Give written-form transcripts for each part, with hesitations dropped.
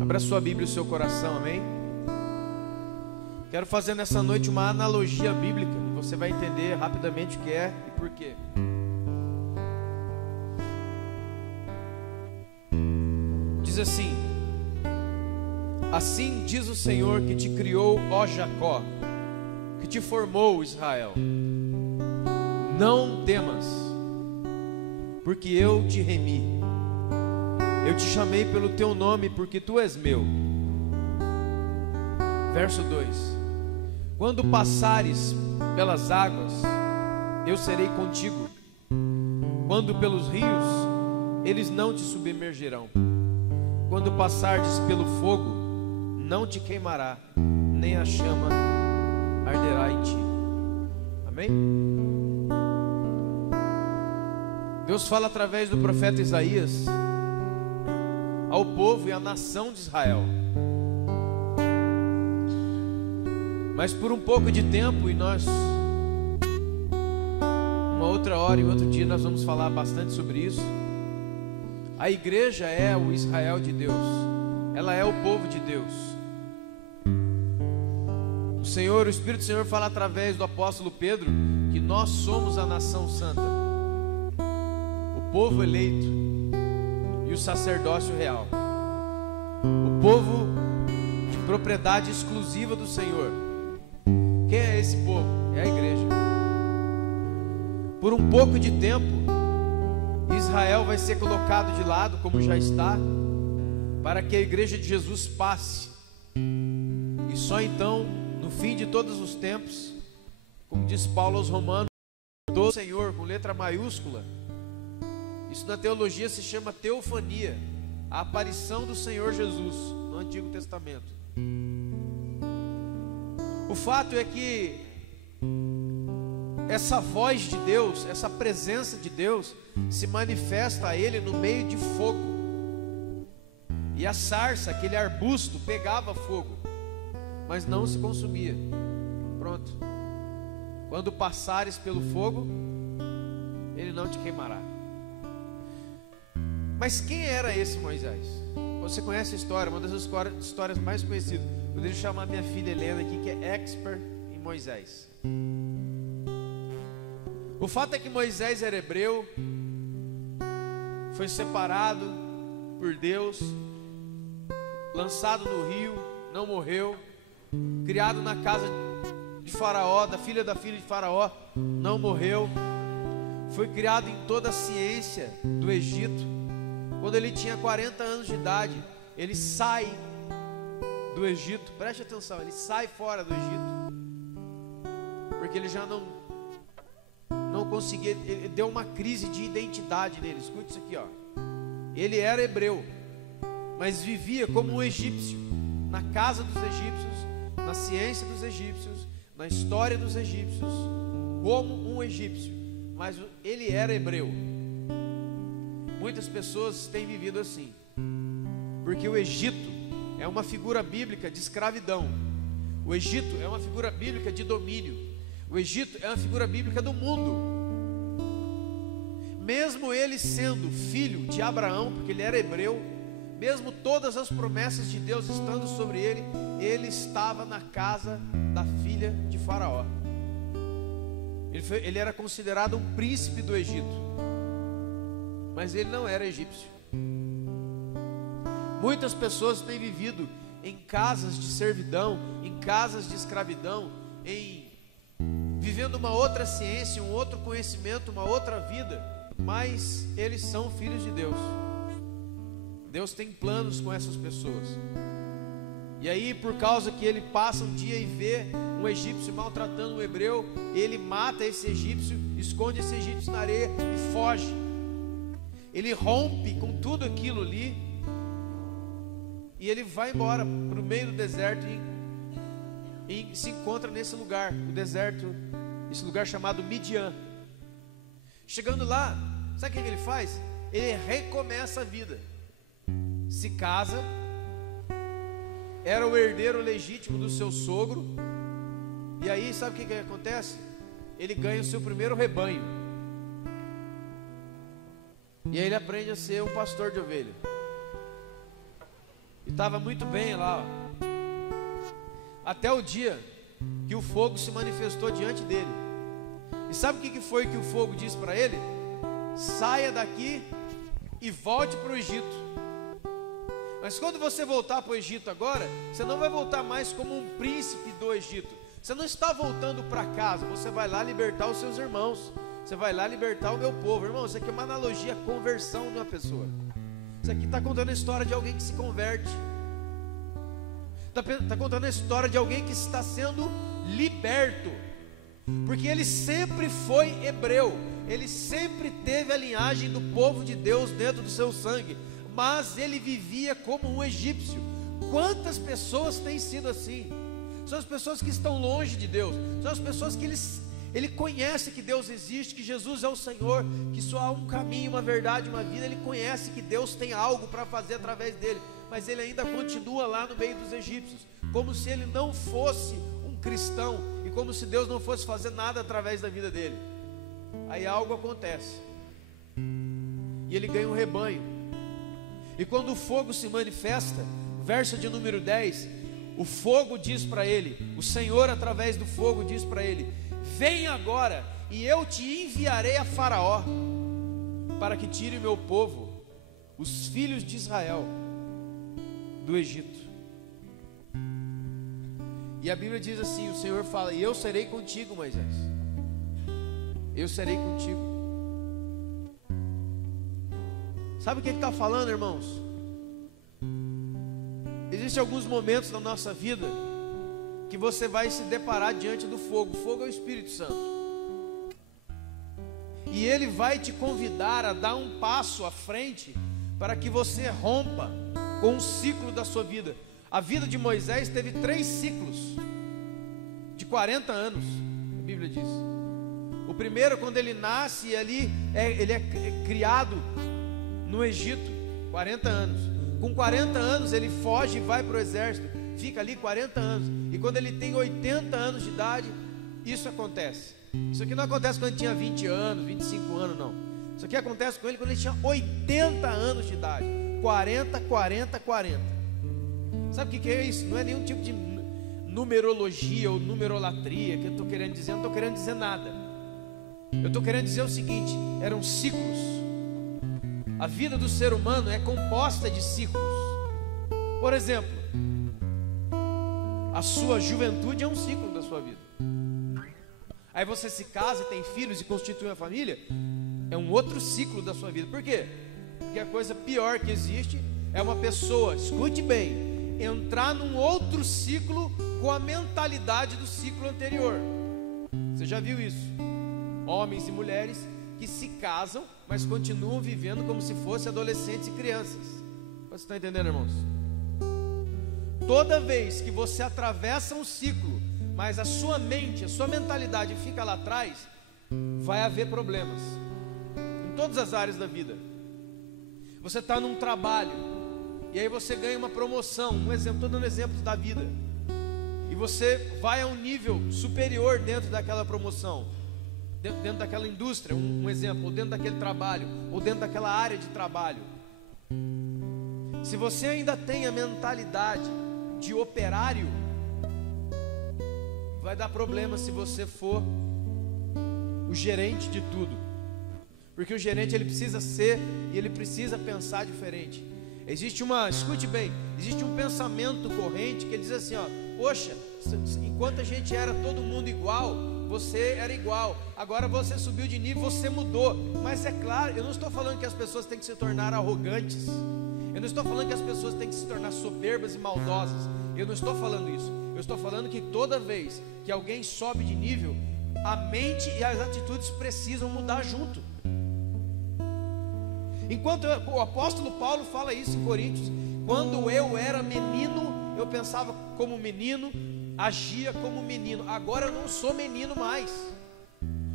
Abra sua Bíblia e o seu coração, amém? Quero fazer nessa noite uma analogia bíblica e você vai entender rapidamente o que é e por quê. Diz assim: assim diz o Senhor que te criou, ó Jacó, que te formou, Israel. Não temas, porque eu te remi. Eu te chamei pelo teu nome, porque tu és meu. Verso 2: quando passares pelas águas, eu serei contigo. Quando pelos rios, eles não te submergirão. Quando passares pelo fogo, não te queimará, nem a chama arderá em ti. Amém? Deus fala através do profeta Isaías ao povo e à nação de Israel. Mas por um pouco de tempo, e nós, uma outra hora e outro dia, nós vamos falar bastante sobre isso. A igreja é o Israel de Deus, ela é o povo de Deus. O Espírito do Senhor fala através do apóstolo Pedro que nós somos a nação santa, o povo eleito e o sacerdócio real, o povo de propriedade exclusiva do Senhor. Quem é esse povo? É a igreja. Por um pouco de tempo, Israel vai ser colocado de lado, como já está, para que a igreja de Jesus passe. E só então, no fim de todos os tempos, como diz Paulo aos Romanos, do Senhor, com letra maiúscula, isso na teologia se chama teofania, a aparição do Senhor Jesus no Antigo Testamento. O fato é que essa voz de Deus, essa presença de Deus, se manifesta a ele no meio de fogo. E a sarça, aquele arbusto, pegava fogo, mas não se consumia. Pronto. Quando passares pelo fogo, ele não te queimará. Mas quem era esse Moisés? Você conhece a história, uma das histórias mais conhecidas. Eu deixo chamar minha filha Helena aqui, que é expert em Moisés. O fato é que Moisés era hebreu, foi separado por Deus, lançado no rio, não morreu, criado na casa de Faraó, da filha de Faraó, não morreu, foi criado em toda a ciência do Egito. Quando ele tinha 40 anos de idade, ele sai do Egito, preste atenção, ele sai fora do Egito, porque ele já não conseguia, ele deu uma crise de identidade nele. Escute isso aqui, ó. Ele era hebreu, mas vivia como um egípcio, na casa dos egípcios, na ciência dos egípcios, na história dos egípcios, como um egípcio, mas ele era hebreu. Muitas pessoas têm vivido assim, porque o Egito é uma figura bíblica de escravidão, o Egito é uma figura bíblica de domínio, o Egito é uma figura bíblica do mundo. Mesmo ele sendo filho de Abraão, porque ele era hebreu, mesmo todas as promessas de Deus estando sobre ele, ele estava na casa da filha de Faraó. Ele era considerado um príncipe do Egito, mas ele não era egípcio. Muitas pessoas têm vivido em casas de servidão, em casas de escravidão, vivendo uma outra ciência, um outro conhecimento, uma outra vida, mas eles são filhos de Deus. Deus tem planos com essas pessoas. E aí, por causa que ele passa um dia e vê um egípcio maltratando um hebreu, ele mata esse egípcio, esconde esse egípcio na areia e foge. Ele rompe com tudo aquilo ali e ele vai embora para o meio do deserto e se encontra nesse lugar, o deserto, esse lugar chamado Midian. Chegando lá, sabe o que ele faz? Ele recomeça a vida, se casa, era o herdeiro legítimo do seu sogro, e aí sabe o que acontece? Ele ganha o seu primeiro rebanho, e aí ele aprende a ser um pastor de ovelha. E estava muito bem lá, ó. Até o dia que o fogo se manifestou diante dele. E sabe o que foi que o fogo disse para ele? Saia daqui e volte para o Egito. Mas quando você voltar para o Egito agora, você não vai voltar mais como um príncipe do Egito. Você não está voltando para casa, você vai lá libertar os seus irmãos. Você vai lá libertar o meu povo. Irmão, isso aqui é uma analogia à conversão de uma pessoa. Isso aqui está contando a história de alguém que se converte. Está contando a história de alguém que está sendo liberto. Porque ele sempre foi hebreu. Ele sempre teve a linhagem do povo de Deus dentro do seu sangue. Mas ele vivia como um egípcio. Quantas pessoas têm sido assim? São as pessoas que estão longe de Deus. São as pessoas que ele conhece que Deus existe, que Jesus é o Senhor, que só há um caminho, uma verdade, uma vida. Ele conhece que Deus tem algo para fazer através dele, mas ele ainda continua lá no meio dos egípcios, como se ele não fosse um cristão, e como se Deus não fosse fazer nada através da vida dele. Aí algo acontece, e ele ganha um rebanho, e quando o fogo se manifesta, verso de número 10, o fogo diz para ele, o Senhor através do fogo diz para ele: vem agora, e eu te enviarei a Faraó, para que tire o meu povo, os filhos de Israel, do Egito. E a Bíblia diz assim, o Senhor fala: e eu serei contigo, Moisés. Eu serei contigo. Sabe o que está falando, irmãos? Existem alguns momentos na nossa vida que você vai se deparar diante do fogo. O fogo é o Espírito Santo. E ele vai te convidar a dar um passo à frente para que você rompa com um ciclo da sua vida. A vida de Moisés teve 3 ciclos de 40 anos, a Bíblia diz. O primeiro, quando ele nasce, ele é criado no Egito, 40 anos. Com 40 anos ele foge e vai para o exército, fica ali 40 anos. E quando ele tem 80 anos de idade, isso acontece. Isso aqui não acontece quando ele tinha 20 anos, 25 anos, não. Isso aqui acontece com ele quando ele tinha 80 anos de idade. 40, 40, 40. Sabe o que é isso? Não é nenhum tipo de numerologia ou numerolatria que eu estou querendo dizer. Eu não estou querendo dizer nada. Eu estou querendo dizer o seguinte: eram ciclos. A vida do ser humano é composta de ciclos. Por exemplo, a sua juventude é um ciclo da sua vida. Aí você se casa e tem filhos e constitui uma família, é um outro ciclo da sua vida. Por quê? Porque a coisa pior que existe é uma pessoa, escute bem, entrar num outro ciclo com a mentalidade do ciclo anterior. Você já viu isso? Homens e mulheres que se casam, mas continuam vivendo como se fossem adolescentes e crianças. Vocês estão entendendo, irmãos? Toda vez que você atravessa um ciclo, mas a sua mente, a sua mentalidade fica lá atrás, vai haver problemas em todas as áreas da vida. Você está num trabalho e aí você ganha uma promoção, um exemplo, estou dando exemplos da vida, e você vai a um nível superior dentro daquela promoção, dentro daquela indústria, um exemplo, ou dentro daquele trabalho, ou dentro daquela área de trabalho. Se você ainda tem a mentalidade de operário, vai dar problema se você for o gerente de tudo, porque o gerente ele precisa ser e ele precisa pensar diferente. Escute bem, existe um pensamento corrente que diz assim, ó: poxa, enquanto a gente era todo mundo igual, você era igual, agora você subiu de nível, você mudou. Mas é claro, eu não estou falando que as pessoas têm que se tornar arrogantes, eu não estou falando que as pessoas têm que se tornar soberbas e maldosas, eu não estou falando isso. Eu estou falando que toda vez que alguém sobe de nível, a mente e as atitudes precisam mudar junto. Enquanto o apóstolo Paulo fala isso em Coríntios: quando eu era menino, eu pensava como menino, agia como menino. Agora eu não sou menino mais.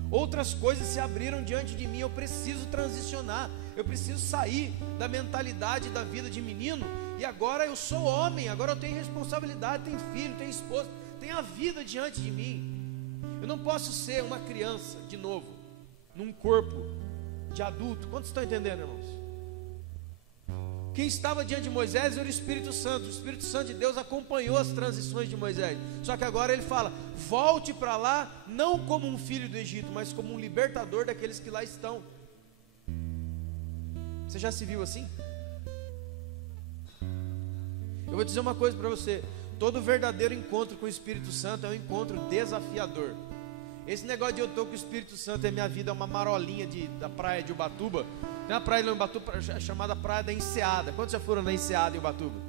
Outras coisas se abriram diante de mim. Eu preciso transicionar. Eu preciso sair da mentalidade da vida de menino. E agora eu sou homem. Agora eu tenho responsabilidade, tenho filho, tenho esposa, tenho a vida diante de mim. Eu não posso ser uma criança de novo, num corpo de adulto. Quantos estão entendendo, irmãos? Quem estava diante de Moisés era o Espírito Santo. O Espírito Santo de Deus acompanhou as transições de Moisés. Só que agora ele fala: volte para lá, não como um filho do Egito, mas como um libertador daqueles que lá estão. Você já se viu assim? Eu vou dizer uma coisa para você: todo verdadeiro encontro com o Espírito Santo é um encontro desafiador. Esse negócio de eu estou com o Espírito Santo, minha vida é uma marolinha da praia de Ubatuba. Tem uma praia de Ubatuba chamada Praia da Enseada. Quantos já foram na Enseada em Ubatuba?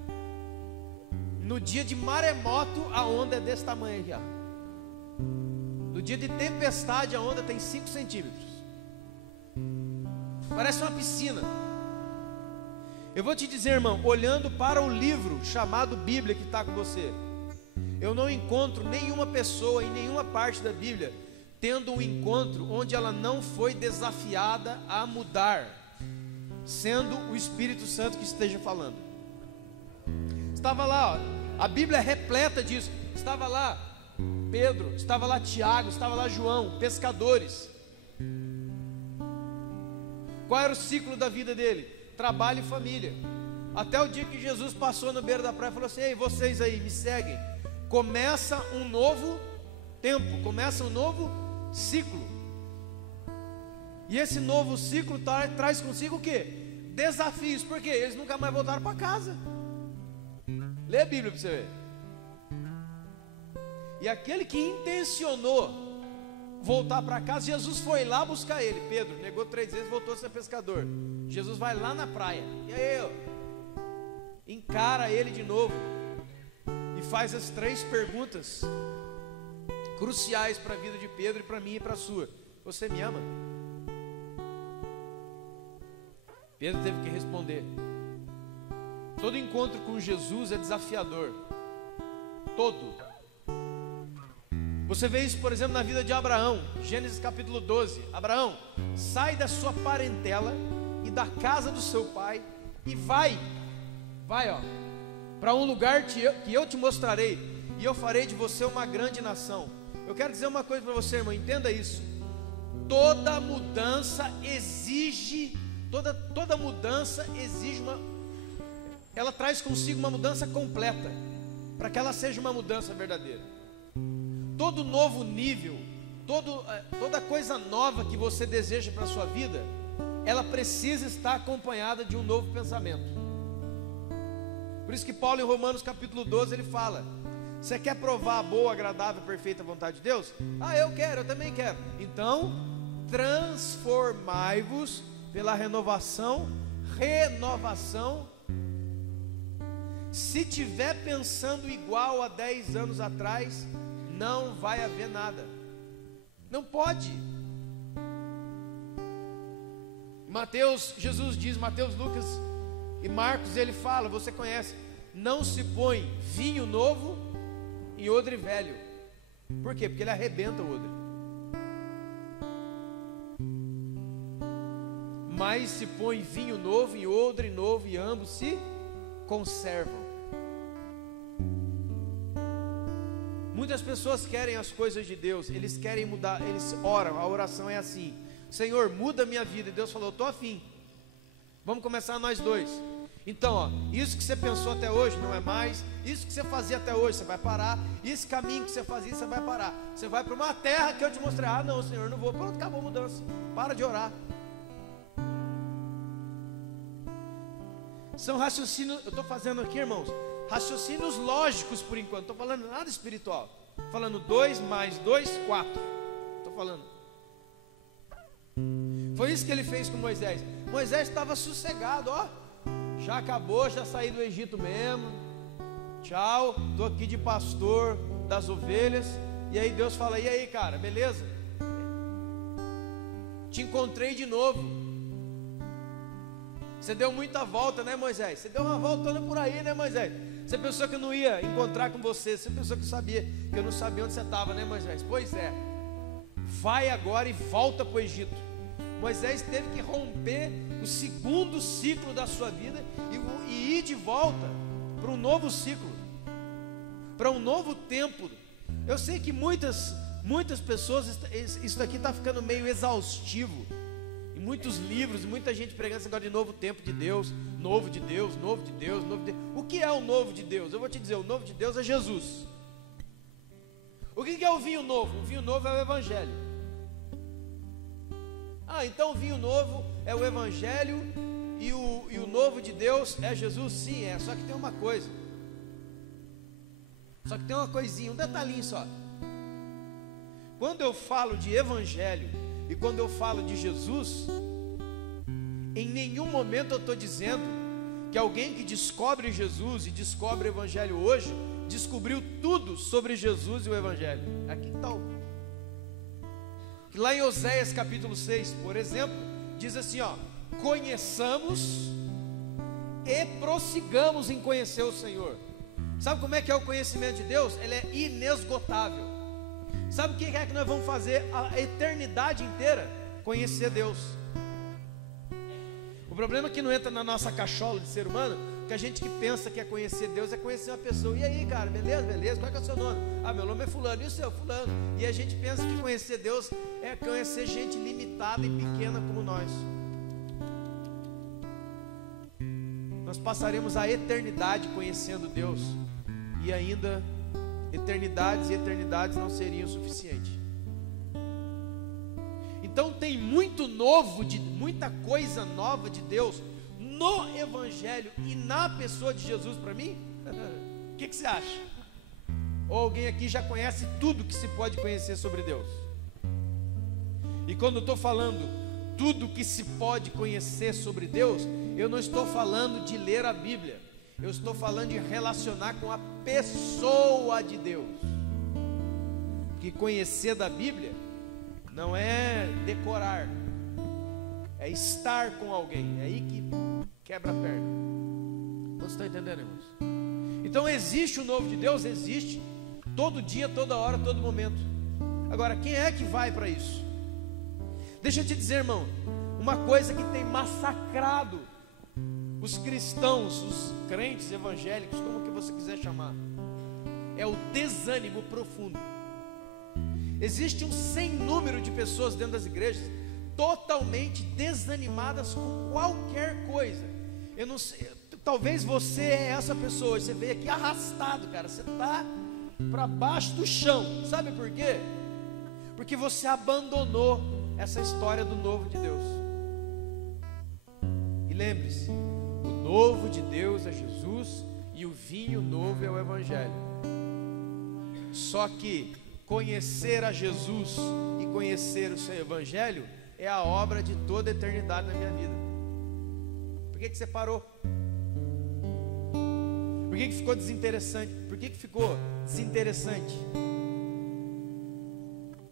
No dia de maremoto, a onda é desse tamanho aqui, ó. No dia de tempestade, a onda tem 5 centímetros. Parece uma piscina. Eu vou te dizer, irmão, olhando para o livro chamado Bíblia que está com você, eu não encontro nenhuma pessoa em nenhuma parte da Bíblia tendo um encontro onde ela não foi desafiada a mudar, sendo o Espírito Santo que esteja falando. Estava lá, ó, a Bíblia é repleta disso. Estava lá Pedro, estava lá Tiago, estava lá João, pescadores. Qual era o ciclo da vida dele? Trabalho e família. Até o dia que Jesus passou na beira da praia e falou assim: ei, vocês aí, me seguem. Começa um novo tempo, começa um novo ciclo. E esse novo ciclo traz consigo o quê? Desafios. Por quê? Eles nunca mais voltaram para casa. Lê a Bíblia para você ver. E aquele que intencionou voltar para casa, Jesus foi lá buscar ele. Pedro negou 3 vezes, voltou a ser pescador. Jesus vai lá na praia. E aí, encara ele de novo e faz as 3 perguntas cruciais para a vida de Pedro e para mim e para a sua. Você me ama? Pedro teve que responder. Todo encontro com Jesus é desafiador. Todo. Você vê isso, por exemplo, na vida de Abraão. Gênesis capítulo 12. Abraão, sai da sua parentela e da casa do seu pai e vai, para um lugar que eu te mostrarei, e eu farei de você uma grande nação. Eu quero dizer uma coisa para você, irmão, entenda isso. Toda mudança exige ela traz consigo uma mudança completa, para que ela seja uma mudança verdadeira. Todo novo nível, toda coisa nova que você deseja para a sua vida, ela precisa estar acompanhada de um novo pensamento. Por isso que Paulo em Romanos capítulo 12 ele fala: você quer provar a boa, agradável e perfeita vontade de Deus? Eu quero, eu também quero. Então, transformai-vos pela renovação. Se tiver pensando igual a 10 anos atrás, não vai haver nada. Não pode. Jesus diz, Mateus, Lucas e Marcos, ele fala, você conhece: não se põe vinho novo em odre velho. Por quê? Porque ele arrebenta o odre. Mas se põe vinho novo em odre novo, e ambos se conservam. Muitas pessoas querem as coisas de Deus, eles querem mudar, eles oram, a oração é assim: Senhor, muda a minha vida. E Deus falou: estou afim, vamos começar nós dois. Então, isso que você pensou até hoje não é mais. Isso que você fazia até hoje, você vai parar. Esse caminho que você fazia, você vai parar. Você vai para uma terra que eu te mostrei. Não, Senhor, não vou. Pronto, acabou a mudança. Para de orar. São raciocínios, eu estou fazendo aqui, irmãos, raciocínios lógicos por enquanto. Não estou falando nada espiritual. Estou falando 2 mais 2, 4. Estou falando. Foi isso que ele fez com Moisés. Moisés estava sossegado, já acabou, já saí do Egito mesmo. Tchau, estou aqui de pastor das ovelhas. E aí Deus fala: e aí, cara, beleza? Te encontrei de novo. Você deu muita volta, né, Moisés? Você deu uma voltona por aí, né, Moisés? Você pensou que eu não ia encontrar com você. Você pensou que eu não sabia onde você estava, né, Moisés? Pois é. Vai agora e volta para o Egito. Moisés teve que romper o segundo ciclo da sua vida e ir de volta para um novo ciclo, para um novo tempo. Eu sei que muitas pessoas, isso daqui está ficando meio exaustivo, e muitos livros, muita gente pregando esse negócio de novo tempo de Deus, novo de Deus, novo de Deus, novo de Deus. O que é o novo de Deus? Eu vou te dizer, o novo de Deus é Jesus. O que é o vinho novo? O vinho novo é o Evangelho. Ah, então o vinho novo é o Evangelho e o novo de Deus é Jesus? Sim, é, só que tem uma coisa. Só que tem uma coisinha, um detalhinho só. Quando eu falo de Evangelho e quando eu falo de Jesus, em nenhum momento eu estou dizendo que alguém que descobre Jesus e descobre o Evangelho hoje, descobriu tudo sobre Jesus e o Evangelho. Aqui está lá em Oséias capítulo 6, por exemplo, diz assim, ó: conheçamos e prossigamos em conhecer o Senhor. Sabe como é que é o conhecimento de Deus? Ele é inesgotável. Sabe o que é que nós vamos fazer a eternidade inteira? Conhecer Deus. O problema é que não entra na nossa cachola de ser humano, que a gente que pensa que é conhecer Deus é conhecer uma pessoa. E aí, cara, beleza, beleza, qual é que é o seu nome? Ah, meu nome é fulano, e o seu? Fulano. E a gente pensa que conhecer Deus é conhecer gente limitada e pequena como nós. Nós passaremos a eternidade conhecendo Deus, e ainda eternidades e eternidades não seriam suficientes. Então tem muita coisa nova de Deus no Evangelho e na pessoa de Jesus para mim. O que você acha? Ou alguém aqui já conhece tudo que se pode conhecer sobre Deus? E quando eu estou falando tudo que se pode conhecer sobre Deus, eu não estou falando de ler a Bíblia, eu estou falando de relacionar com a pessoa de Deus. Porque conhecer da Bíblia não é decorar, é estar com alguém. É aí que quebra a perna. Vocês estão entendendo, irmãos? Então existe o novo de Deus? Existe. Todo dia, toda hora, todo momento. Agora, quem é que vai para isso? Deixa eu te dizer, irmão, uma coisa que tem massacrado os cristãos, os crentes evangélicos, como que você quiser chamar, é o desânimo profundo. Existe um sem número de pessoas dentro das igrejas totalmente desanimadas com qualquer coisa. Eu não sei, talvez você é essa pessoa, você veio aqui arrastado, cara, você está para baixo do chão. Sabe por quê? Porque você abandonou essa história do novo de Deus. E lembre-se, o novo de Deus é Jesus e o vinho novo é o Evangelho. Só que conhecer a Jesus e conhecer o seu Evangelho é a obra de toda a eternidade na minha vida. Por que você parou? Por que ficou desinteressante? Por que ficou desinteressante?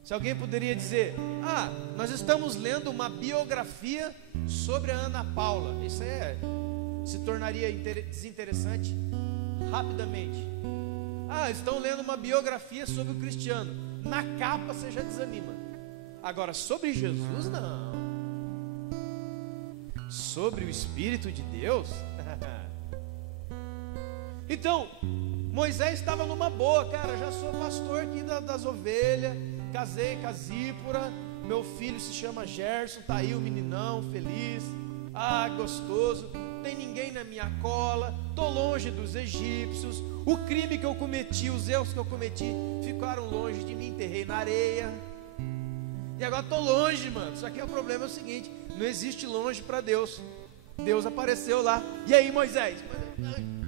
Se alguém poderia dizer: ah, nós estamos lendo uma biografia sobre a Ana Paula, isso se tornaria desinteressante rapidamente. Ah, estão lendo uma biografia sobre o Cristiano, na capa você já desanima. Agora, sobre Jesus, não. Sobre o Espírito de Deus. Então, Moisés estava numa boa, cara, já sou pastor aqui das ovelhas, casei com a Zípora, meu filho se chama Gerson, tá aí o meninão, feliz, gostoso, não tem ninguém na minha cola, tô longe dos egípcios, o crime que eu cometi, os erros que eu cometi, ficaram longe de mim, enterrei na areia, e agora tô longe, mano. Só que o problema é o seguinte: não existe longe para Deus. Deus apareceu lá. E aí, Moisés?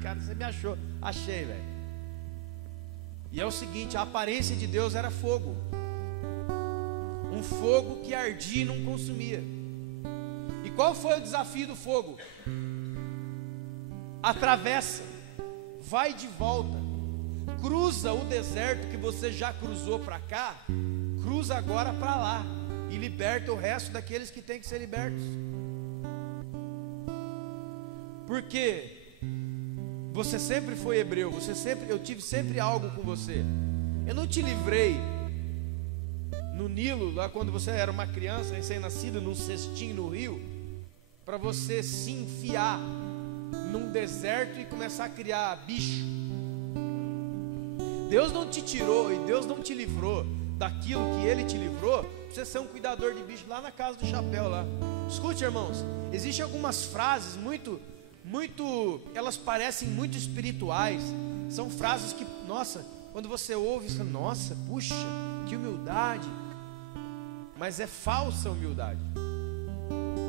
Cara, você me achou. Achei, velho. E é o seguinte: a aparência de Deus era fogo, um fogo que ardia e não consumia. E qual foi o desafio do fogo? Atravessa, vai de volta, cruza o deserto que você já cruzou para cá, cruza agora para lá e liberta o resto daqueles que têm que ser libertos. Porque você sempre foi hebreu, eu tive sempre algo com você. Eu não te livrei no Nilo, lá quando você era uma criança recém-nascida, num cestinho no rio, para você se enfiar num deserto e começar a criar bicho. Deus não te tirou e Deus não te livrou daquilo que Ele te livrou, pra você ser um cuidador de bicho lá na casa do chapéu lá. Escute, irmãos, existem algumas frases elas parecem muito espirituais. São frases que, nossa, quando você ouve, você, nossa, puxa, que humildade. Mas é falsa humildade.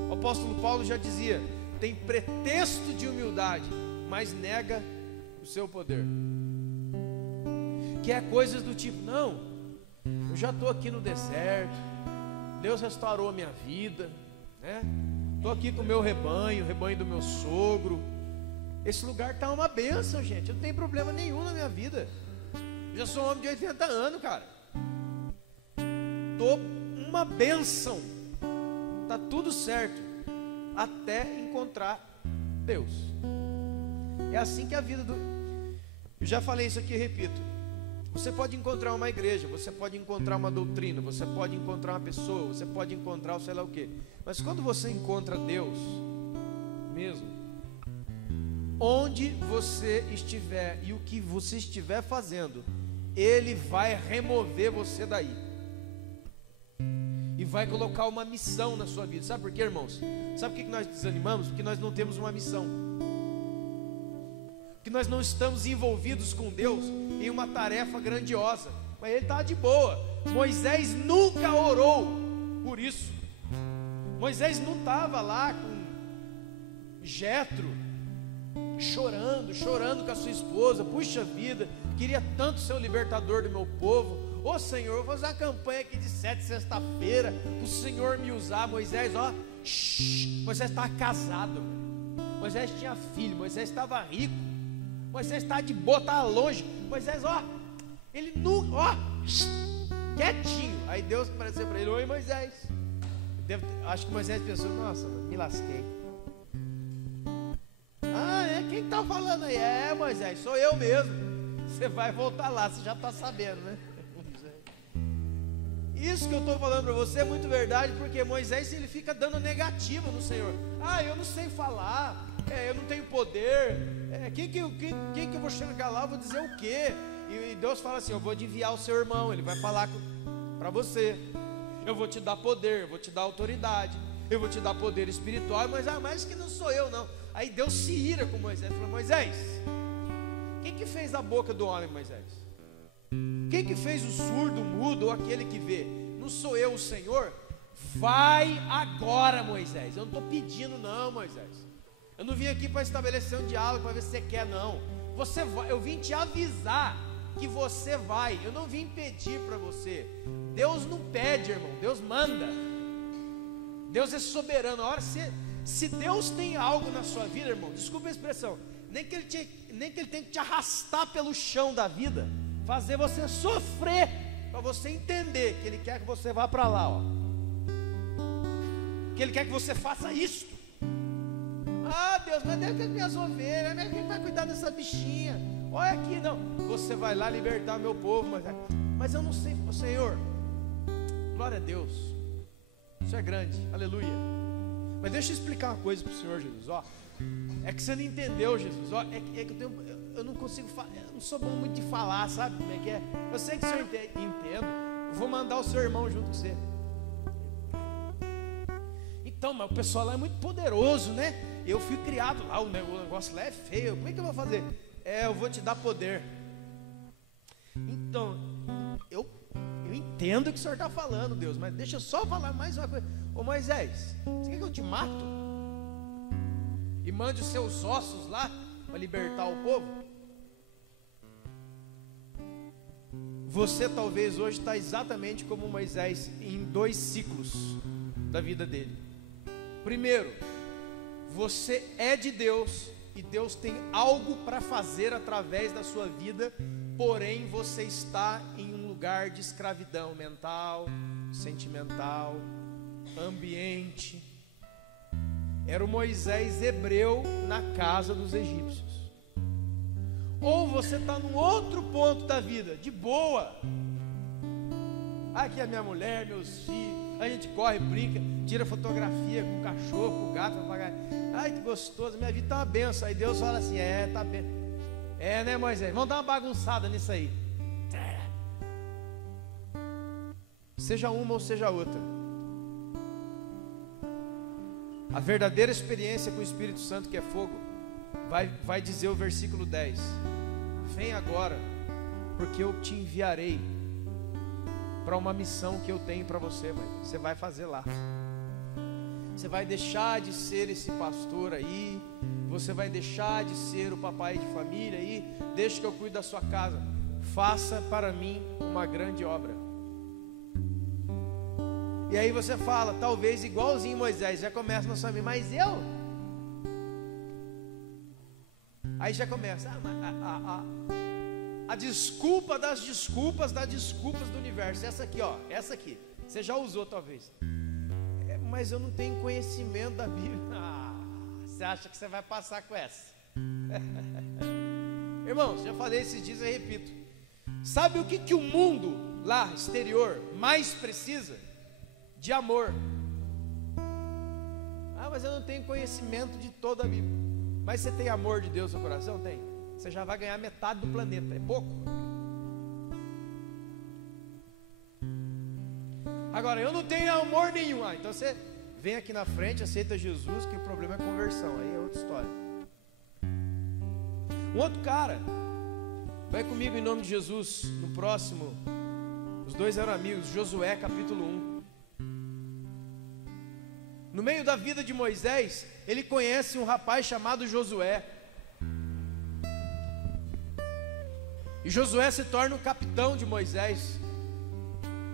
O apóstolo Paulo já dizia: tem pretexto de humildade, mas nega o seu poder. Que é coisas do tipo: não, eu já estou aqui no deserto, Deus restaurou a minha vida, né? Estou aqui com o meu rebanho, o rebanho do meu sogro. Esse lugar está uma bênção, gente. Eu não tenho problema nenhum na minha vida. Eu já sou um homem de 80 anos, cara. Estou uma bênção. Está tudo certo, até encontrar Deus. É assim que a vida do... Eu já falei isso aqui e repito. Você pode encontrar uma igreja, você pode encontrar uma doutrina, você pode encontrar uma pessoa, você pode encontrar o sei lá o quê. Mas quando você encontra Deus mesmo, onde você estiver e o que você estiver fazendo, Ele vai remover você daí e vai colocar uma missão na sua vida. Sabe por quê, irmãos? Sabe por que nós desanimamos? Porque nós não temos uma missão, que nós não estamos envolvidos com Deus em uma tarefa grandiosa. Mas ele está de boa. Moisés nunca orou por isso. Moisés não estava lá com Jetro, chorando com a sua esposa. Puxa vida, queria tanto ser o libertador do meu povo. Ô Senhor, eu vou fazer uma campanha aqui de 7 sexta-feira, o Senhor me usar. Moisés, Moisés estava casado, Moisés tinha filho, Moisés estava rico, Moisés estava de boa, estava longe. Moisés, ele nunca, quietinho. Aí Deus apareceu para ele: oi Moisés. Acho que Moisés pensou: nossa, me lasquei. Quem está falando aí? Moisés, sou eu mesmo. Você vai voltar lá, você já está sabendo, né? Isso que eu estou falando para você é muito verdade, porque Moisés, ele fica dando negativa no Senhor. Eu não sei falar, eu não tenho poder, quem que eu vou chegar lá, vou dizer o quê? E Deus fala assim: eu vou enviar o seu irmão, ele vai falar para você, eu vou te dar poder, eu vou te dar autoridade, eu vou te dar poder espiritual. Mas que não sou eu não. Aí Deus se ira com Moisés, falou: Moisés, quem que fez a boca do homem, Moisés? Quem que fez o surdo, o mudo ou aquele que vê? Não sou eu, o Senhor? Vai agora, Moisés. Eu não estou pedindo não, Moisés. Eu não vim aqui para estabelecer um diálogo para ver se você quer não. Você vai, eu vim te avisar que você vai. Eu não vim pedir para você. Deus não pede, irmão, Deus manda. Deus é soberano. A hora se Deus tem algo na sua vida, irmão, desculpa a expressão, nem que ele tem que te arrastar pelo chão da vida, fazer você sofrer, para você entender que Ele quer que você vá para lá, que Ele quer que você faça isso. Deus, mas Deus quer minhas ovelhas, quem vai cuidar dessa bichinha? Olha aqui, não, você vai lá libertar meu povo, mas eu não sei, Senhor, glória a Deus, isso é grande, aleluia. Mas deixa eu explicar uma coisa para o Senhor Jesus, é que você não entendeu, Jesus, é que eu não consigo falar, eu não sou bom muito de falar, sabe como é que é? Eu sei que o Senhor entende, eu vou mandar o seu irmão junto com você. Então, mas o pessoal lá é muito poderoso, né? Eu fui criado lá, o negócio lá é feio, como é que eu vou fazer? Eu vou te dar poder. Então, eu entendo o que o Senhor está falando, Deus, mas deixa eu só falar mais uma coisa. Ô Moisés, você quer que eu te mato? E mande os seus ossos lá para libertar o povo? Você talvez hoje está exatamente como Moisés em 2 ciclos da vida dele. Primeiro, você é de Deus e Deus tem algo para fazer através da sua vida, porém você está em um lugar de escravidão mental, sentimental, ambiente. Era o Moisés hebreu na casa dos egípcios. Ou você está num outro ponto da vida, de boa. Aqui é a minha mulher, meus filhos, a gente corre, brinca, tira fotografia com o cachorro, com o gato, papagaio. Ai, que gostoso, minha vida está uma benção. Aí Deus fala assim: tá bem. Né, Moisés? Vamos dar uma bagunçada nisso aí. Seja uma ou seja outra. A verdadeira experiência com o Espírito Santo, que é fogo, vai dizer o versículo 10: vem agora, porque eu te enviarei para uma missão que eu tenho para você, mas você vai fazer lá. Você vai deixar de ser esse pastor aí, você vai deixar de ser o papai de família aí, deixa que eu cuide da sua casa, faça para mim uma grande obra. E aí você fala, talvez igualzinho Moisés, já começa na sua mente, mas eu? Aí já começa, a desculpa das desculpas do universo, essa aqui, ó, essa aqui, você já usou talvez. Mas eu não tenho conhecimento da Bíblia. Você acha que você vai passar com essa? Irmãos, já falei esses dias e repito. Sabe o que o mundo lá exterior mais precisa? De amor. Mas eu não tenho conhecimento de toda a Bíblia. Mas você tem amor de Deus no seu coração? Tem. Você já vai ganhar metade do planeta. É pouco. Agora, eu não tenho amor nenhum. Então você vem aqui na frente, aceita Jesus, que o problema é conversão. Aí é outra história. Um outro cara, vai comigo em nome de Jesus, no próximo. Os dois eram amigos, Josué capítulo 1. No meio da vida de Moisés, ele conhece um rapaz chamado Josué. E Josué se torna o capitão de Moisés,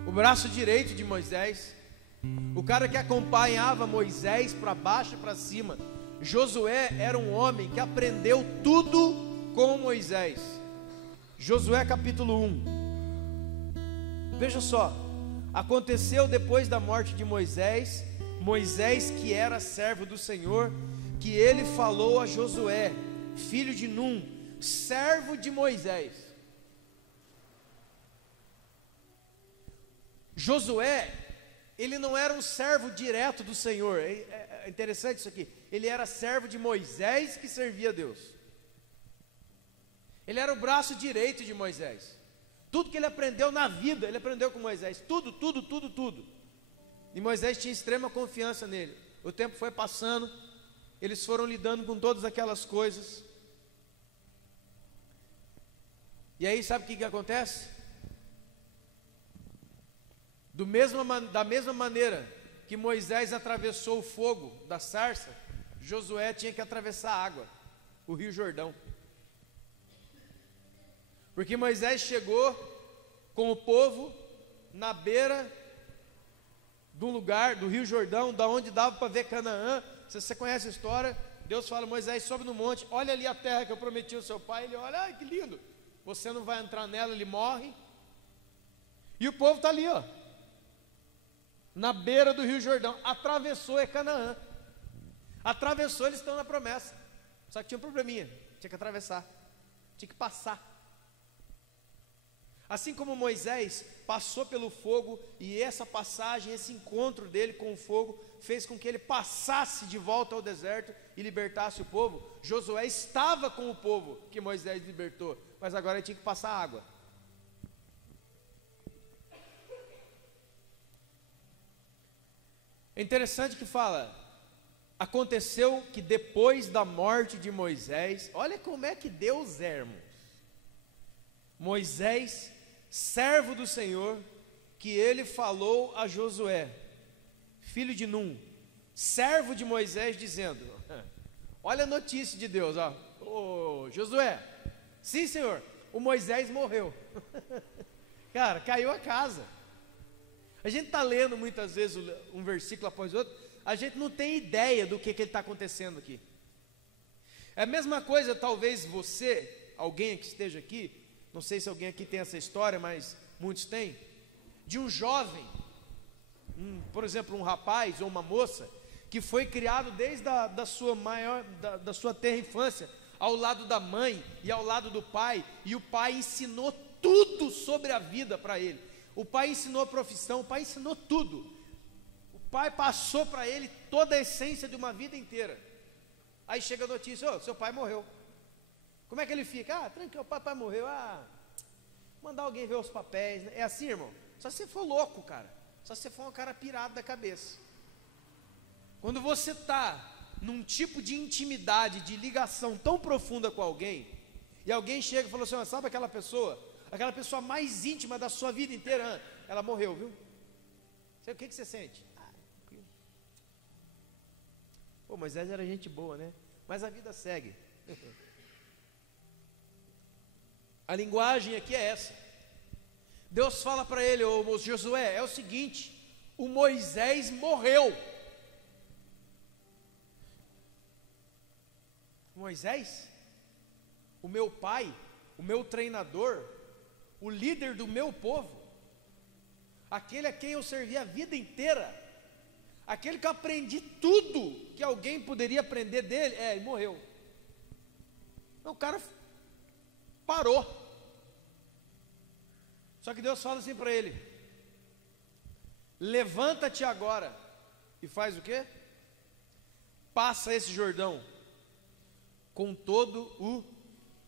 o braço direito de Moisés, o cara que acompanhava Moisés para baixo e para cima. Josué era um homem que aprendeu tudo com Moisés. Josué capítulo 1. Veja só, aconteceu depois da morte de Moisés, que era servo do Senhor, que ele falou a Josué, filho de Num, servo de Moisés. Josué, ele não era um servo direto do Senhor, é interessante isso aqui, ele era servo de Moisés que servia a Deus. Ele era o braço direito de Moisés. Tudo que ele aprendeu na vida, ele aprendeu com Moisés, tudo. E Moisés tinha extrema confiança nele. O tempo foi passando, eles foram lidando com todas aquelas coisas. E aí sabe o que acontece? Da mesma maneira que Moisés atravessou o fogo da sarça, Josué tinha que atravessar a água, o Rio Jordão. Porque Moisés chegou com o povo na beira do lugar, do Rio Jordão, da onde dava para ver Canaã. Se você conhece a história, Deus fala, Moisés, sobe no monte, olha ali a terra que eu prometi ao seu pai. Ele olha, ai que lindo, você não vai entrar nela, ele morre. E o povo está ali, ó, na beira do Rio Jordão, atravessou, é Canaã. Atravessou, eles estão na promessa. Só que tinha um probleminha, tinha que atravessar, tinha que passar. Assim como Moisés passou pelo fogo, e essa passagem, esse encontro dele com o fogo, fez com que ele passasse de volta ao deserto e libertasse o povo. Josué estava com o povo que Moisés libertou, mas agora ele tinha que passar água. É interessante que fala, aconteceu que depois da morte de Moisés, olha como é que Deus é, irmãos. Moisés, servo do Senhor, que ele falou a Josué, filho de Num, servo de Moisés, dizendo, olha a notícia de Deus, ó, ô Josué, sim senhor, o Moisés morreu. Cara, caiu a casa. A gente está lendo muitas vezes um versículo após outro, a gente não tem ideia do que ele está acontecendo aqui. É a mesma coisa, talvez você, alguém que esteja aqui, não sei se alguém aqui tem essa história, mas muitos têm, de um jovem, por exemplo, um rapaz ou uma moça, que foi criado desde da sua tenra infância, ao lado da mãe e ao lado do pai, e o pai ensinou tudo sobre a vida para ele. O pai ensinou a profissão, o pai ensinou tudo. O pai passou para ele toda a essência de uma vida inteira. Aí chega a notícia, seu pai morreu. Como é que ele fica? Tranquilo, o papai morreu. Mandar alguém ver os papéis, né? É assim, irmão? Só se você for louco, cara. Só se você for um cara pirado da cabeça. Quando você está num tipo de intimidade, de ligação tão profunda com alguém, e alguém chega e fala assim: sabe aquela pessoa mais íntima da sua vida inteira, ela morreu, viu? O que você sente? Pô, Moisés era gente boa, né? Mas a vida segue. A linguagem aqui é essa. Deus fala para ele: ô Josué, é o seguinte, o Moisés morreu. Moisés, o meu pai, o meu treinador, o líder do meu povo, aquele a quem eu servi a vida inteira, aquele que eu aprendi tudo que alguém poderia aprender dele, ele morreu. O cara parou. Só que Deus fala assim para ele: levanta-te agora e faz o quê? Passa esse Jordão com todo o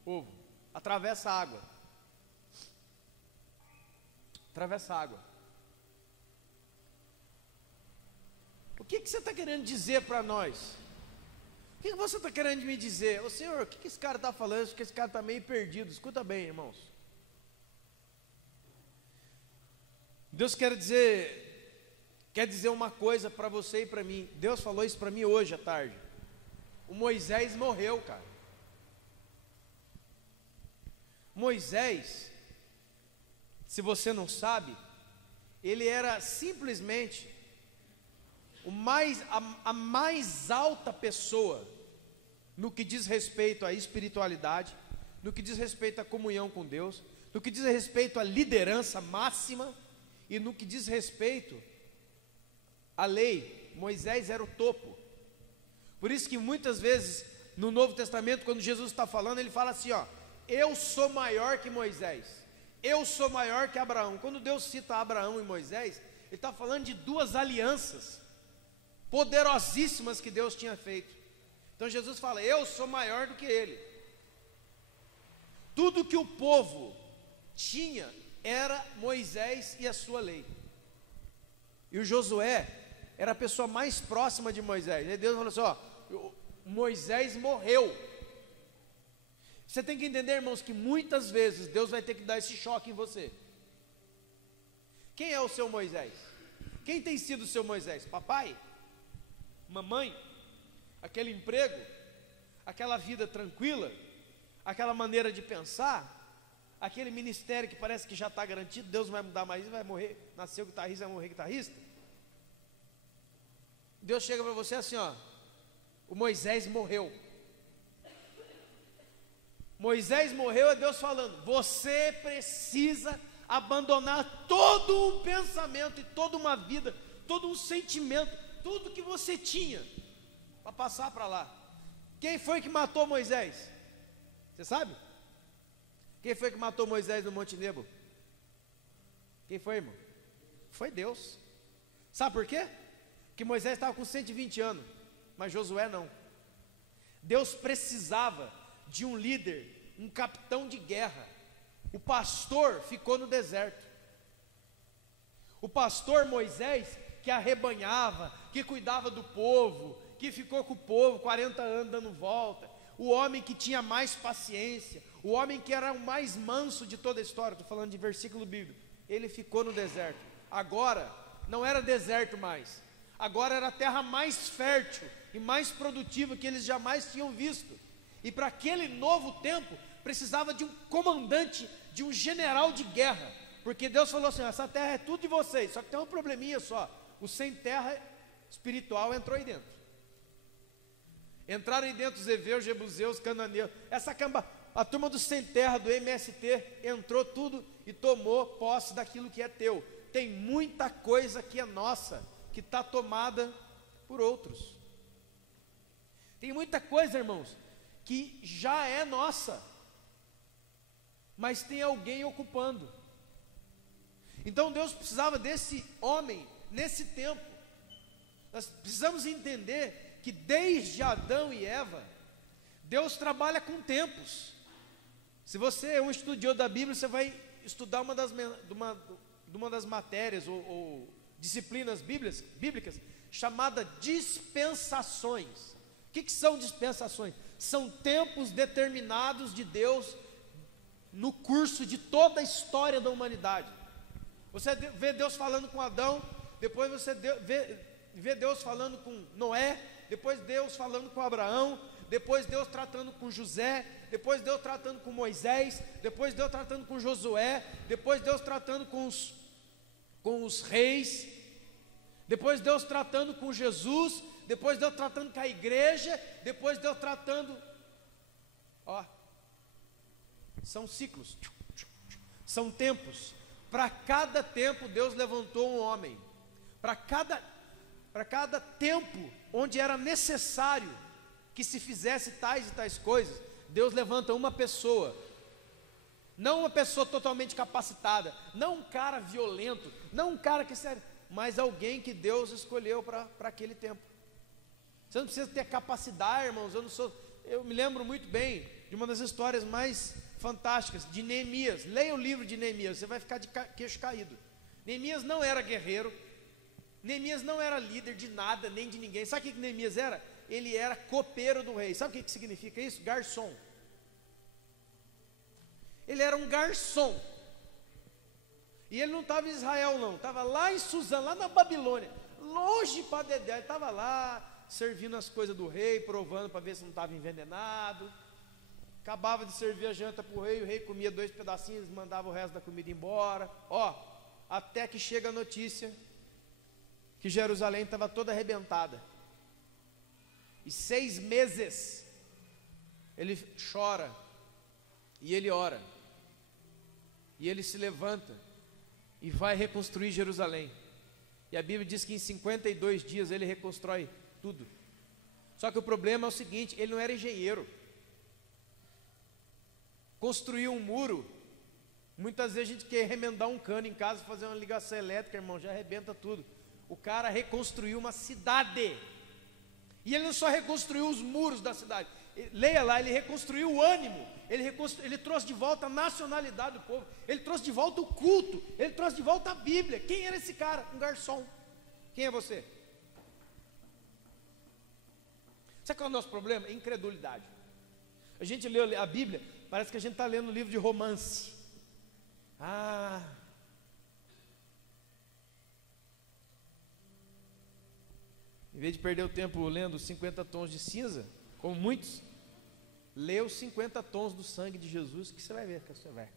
povo, atravessa a água, atravessa a água. O que você está querendo dizer para nós? O que você está querendo me dizer? Ô Senhor, o que esse cara está falando? Acho que esse cara está meio perdido. Escuta bem, irmãos. Deus quer dizer uma coisa para você e para mim. Deus falou isso para mim hoje à tarde. O Moisés morreu, cara. Moisés, se você não sabe, ele era simplesmente a mais alta pessoa no que diz respeito à espiritualidade, no que diz respeito à comunhão com Deus, no que diz respeito à liderança máxima e no que diz respeito à lei. Moisés era o topo. Por isso que muitas vezes no Novo Testamento, quando Jesus está falando, ele fala assim: eu sou maior que Moisés, eu sou maior que Abraão. Quando Deus cita Abraão e Moisés, ele está falando de duas alianças poderosíssimas que Deus tinha feito. Então Jesus fala: eu sou maior do que ele. Tudo que o povo tinha era Moisés e a sua lei. E o Josué era a pessoa mais próxima de Moisés. E Deus falou assim: Moisés morreu. Você tem que entender, irmãos, que muitas vezes Deus vai ter que dar esse choque em você. Quem é o seu Moisés? Quem tem sido o seu Moisés? Papai? Mamãe? Aquele emprego? Aquela vida tranquila? Aquela maneira de pensar? Aquele ministério que parece que já está garantido, Deus não vai mudar mais, vai morrer, nasceu guitarrista, vai morrer guitarrista? Deus chega para você assim: o Moisés morreu. Moisés morreu, é Deus falando: você precisa abandonar todo um pensamento e toda uma vida, todo um sentimento, tudo que você tinha, para passar para lá. Quem foi que matou Moisés? Você sabe? Quem foi que matou Moisés no Monte Nebo? Quem foi, irmão? Foi Deus. Sabe por quê? Porque Moisés estava com 120 anos, mas Josué não. Deus precisava de um líder, um capitão de guerra. O pastor ficou no deserto. O pastor Moisés, que arrebanhava, que cuidava do povo, que ficou com o povo 40 anos dando volta, o homem que tinha mais paciência, o homem que era o mais manso de toda a história, estou falando de versículo bíblico, ele ficou no deserto. Agora, não era deserto mais, agora era a terra mais fértil e mais produtiva que eles jamais tinham visto. E para aquele novo tempo, precisava de um comandante, de um general de guerra, porque Deus falou assim: essa terra é tudo de vocês, só que tem um probleminha só, o sem terra espiritual entrou aí dentro. Entraram aí dentro os heveus, jebuseus, cananeus, a turma do sem terra, do MST, entrou tudo e tomou posse daquilo que é teu. Tem muita coisa que é nossa, que está tomada por outros. Tem muita coisa, irmãos, que já é nossa, mas tem alguém ocupando. Então Deus precisava desse homem, nesse tempo. Nós precisamos entender que desde Adão e Eva, Deus trabalha com tempos. Se você é um estudioso da Bíblia, você vai estudar uma das matérias ou disciplinas bíblicas chamada dispensações. O que são dispensações? São tempos determinados de Deus no curso de toda a história da humanidade. Você vê Deus falando com Adão, depois você vê Deus falando com Noé, depois Deus falando com Abraão, depois Deus tratando com José, depois Deus tratando com Moisés, depois Deus tratando com Josué, depois Deus tratando com os reis, depois Deus tratando com Jesus, depois Deus tratando com a igreja, depois Deus tratando, são ciclos, são tempos. Para cada tempo Deus levantou um homem, para cada tempo onde era necessário que se fizesse tais e tais coisas, Deus levanta uma pessoa, não uma pessoa totalmente capacitada, não um cara violento, não um cara que serve, mas alguém que Deus escolheu para aquele tempo. Você não precisa ter capacidade, irmãos. Eu me lembro muito bem de uma das histórias mais fantásticas de Neemias. Leia o livro de Neemias, você vai ficar de queixo caído. Neemias não era guerreiro, Neemias não era líder de nada, nem de ninguém. Sabe o que Neemias era? Ele era copeiro do rei. Sabe o que significa isso? Garçom. Ele era um garçom. E ele não estava em Israel não, estava lá em Suzã, lá na Babilônia, longe para Dedé. Ele estava lá servindo as coisas do rei, provando para ver se não estava envenenado. Acabava de servir a janta para o rei comia 2 pedacinhos, mandava o resto da comida embora. Até que chega a notícia que Jerusalém estava toda arrebentada. E 6 meses ele chora, e ele ora, e ele se levanta e vai reconstruir Jerusalém. E a Bíblia diz que em 52 dias ele reconstrói tudo. Só que o problema é o seguinte: ele não era engenheiro. Construir um muro, muitas vezes a gente quer remendar um cano em casa, fazer uma ligação elétrica, irmão, já arrebenta tudo. O cara reconstruiu uma cidade. E ele não só reconstruiu os muros da cidade, leia lá, ele reconstruiu o ânimo, ele trouxe de volta a nacionalidade do povo, ele trouxe de volta o culto, ele trouxe de volta a Bíblia. Quem era esse cara? Um garçom. Quem é você? Sabe qual é o nosso problema? Incredulidade. A gente lê a Bíblia, parece que a gente está lendo um livro de romance. Em vez de perder o tempo lendo 50 tons de cinza, como muitos, lê os 50 tons do sangue de Jesus, que você vai ver, que você vai.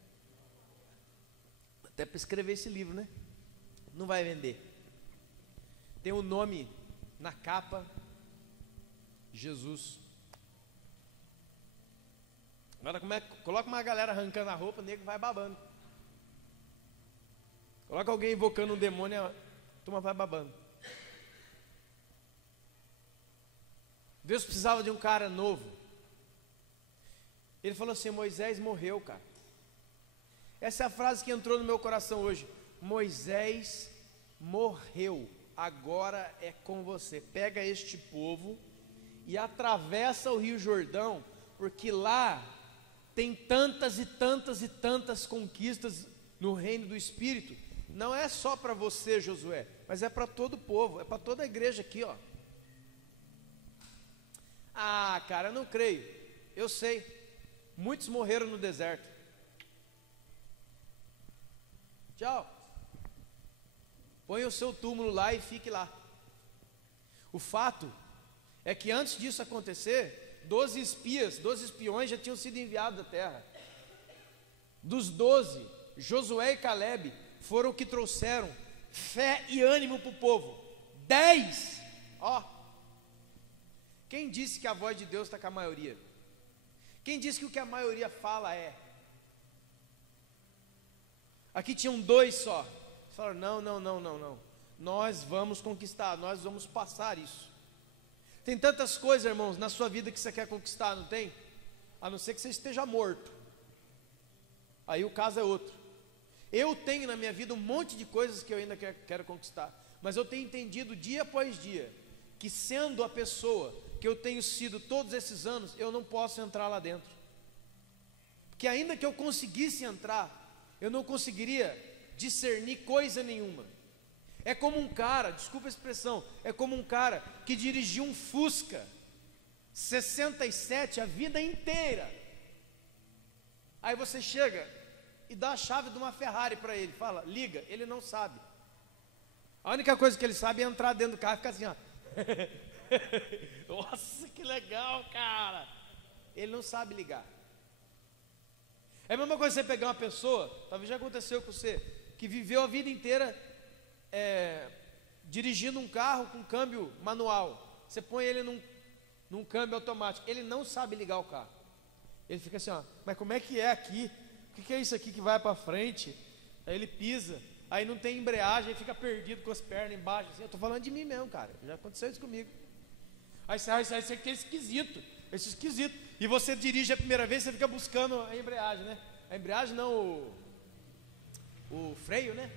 Até para escrever esse livro, né? Não vai vender. Tem um nome na capa, Jesus. Agora coloca uma galera arrancando a roupa, o nego vai babando. Coloca alguém invocando um demônio, a turma vai babando. Deus precisava de um cara novo. Ele falou assim: Moisés morreu, cara. Essa é a frase que entrou no meu coração hoje. Moisés morreu, agora é com você. Pega este povo e atravessa o Rio Jordão, porque lá tem tantas e tantas e tantas conquistas no reino do Espírito. Não é só para você, Josué, mas é para todo o povo, é para toda a igreja aqui, ó. Cara, eu não creio. Eu sei, muitos morreram no deserto. Tchau. Põe o seu túmulo lá e fique lá. O fato é que antes disso acontecer, 12 espiões já tinham sido enviados da terra. Dos 12, Josué e Calebe foram que trouxeram fé e ânimo para o povo. 10, quem disse que a voz de Deus está com a maioria? Quem disse que o que a maioria fala é? Aqui tinham 2 só. Falaram: não. Nós vamos conquistar, nós vamos passar isso. Tem tantas coisas, irmãos, na sua vida que você quer conquistar, não tem? A não ser que você esteja morto. Aí o caso é outro. Eu tenho na minha vida um monte de coisas que eu ainda quero conquistar, mas eu tenho entendido dia após dia que, sendo a pessoa que eu tenho sido todos esses anos, eu não posso entrar lá dentro. Porque ainda que eu conseguisse entrar, eu não conseguiria discernir coisa nenhuma. É como um cara, desculpa a expressão, é como um cara que dirigiu um Fusca 67 a vida inteira. Aí você chega e dá a chave de uma Ferrari para ele, fala, liga, ele não sabe. A única coisa que ele sabe é entrar dentro do carro e ficar assim, ó. Nossa, que legal, cara. Ele não sabe ligar. É a mesma coisa você pegar uma pessoa, talvez já aconteceu com você, que viveu a vida inteira dirigindo um carro com câmbio manual. Você põe ele num câmbio automático, ele não sabe ligar o carro. Ele fica assim, ó, mas como é que é aqui? O que é isso aqui que vai para frente? Aí ele pisa, aí não tem embreagem, aí fica perdido com as pernas embaixo. Assim, eu estou falando de mim mesmo, cara, já aconteceu isso comigo. Aí você aqui é esquisito, esse esquisito. E você dirige a primeira vez, você fica buscando a embreagem, né? A embreagem não, o freio, né?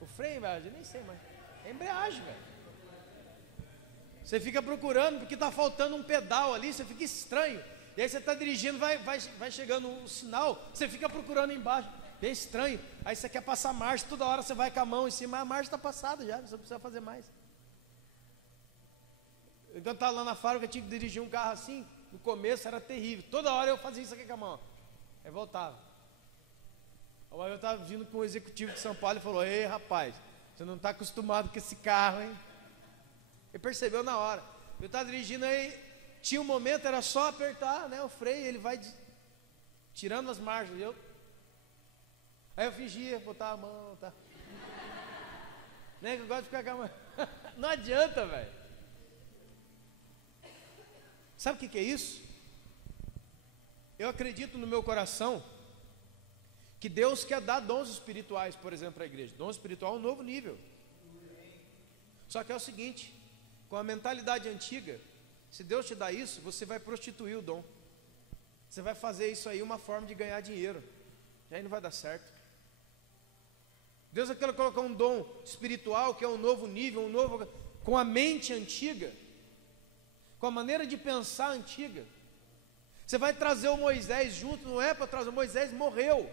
O freio, embreagem, nem sei mais. É embreagem, velho. Você fica procurando, porque está faltando um pedal ali, você fica estranho. E aí você está dirigindo, vai chegando o sinal, você fica procurando embaixo. É estranho. Aí você quer passar marcha, toda hora você vai com a mão em cima, a marcha está passada já, você não precisa fazer mais. Quando eu estava lá na fábrica, eu tinha que dirigir um carro assim, no começo era terrível. Toda hora eu fazia isso aqui com a mão. Aí voltava. Aí eu estava vindo com o executivo de São Paulo e falou, ei rapaz, você não está acostumado com esse carro, hein? Ele percebeu na hora. Eu estava dirigindo aí, tinha um momento, era só apertar, né, o freio, ele vai tirando as margens. Aí eu fingia, botar a mão, tá? Né, que eu gosto de ficar com a mão. Não adianta, velho. Sabe o que é isso? Eu acredito no meu coração que Deus quer dar dons espirituais, por exemplo, para a igreja. Dom espiritual é um novo nível. Só que é o seguinte, com a mentalidade antiga, se Deus te dá isso, você vai prostituir o dom. Você vai fazer isso aí uma forma de ganhar dinheiro. E aí não vai dar certo. Deus quer colocar um dom espiritual, que é um novo nível, com a mente antiga, com a maneira de pensar antiga. Você vai trazer o Moisés junto, não é para trazer, o Moisés morreu.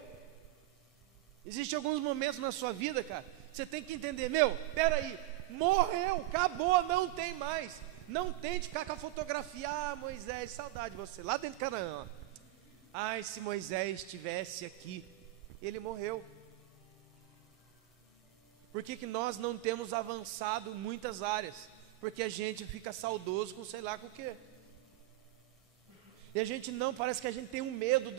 Existem alguns momentos na sua vida, cara, você tem que entender, peraí, morreu, acabou, não tem mais. Não tente ficar com a fotografia, Moisés, saudade de você, lá dentro de Canaã. Ai, se Moisés estivesse aqui, ele morreu. Por que nós não temos avançado em muitas áreas? Porque a gente fica saudoso com sei lá com o quê. E a gente não, parece que a gente tem um medo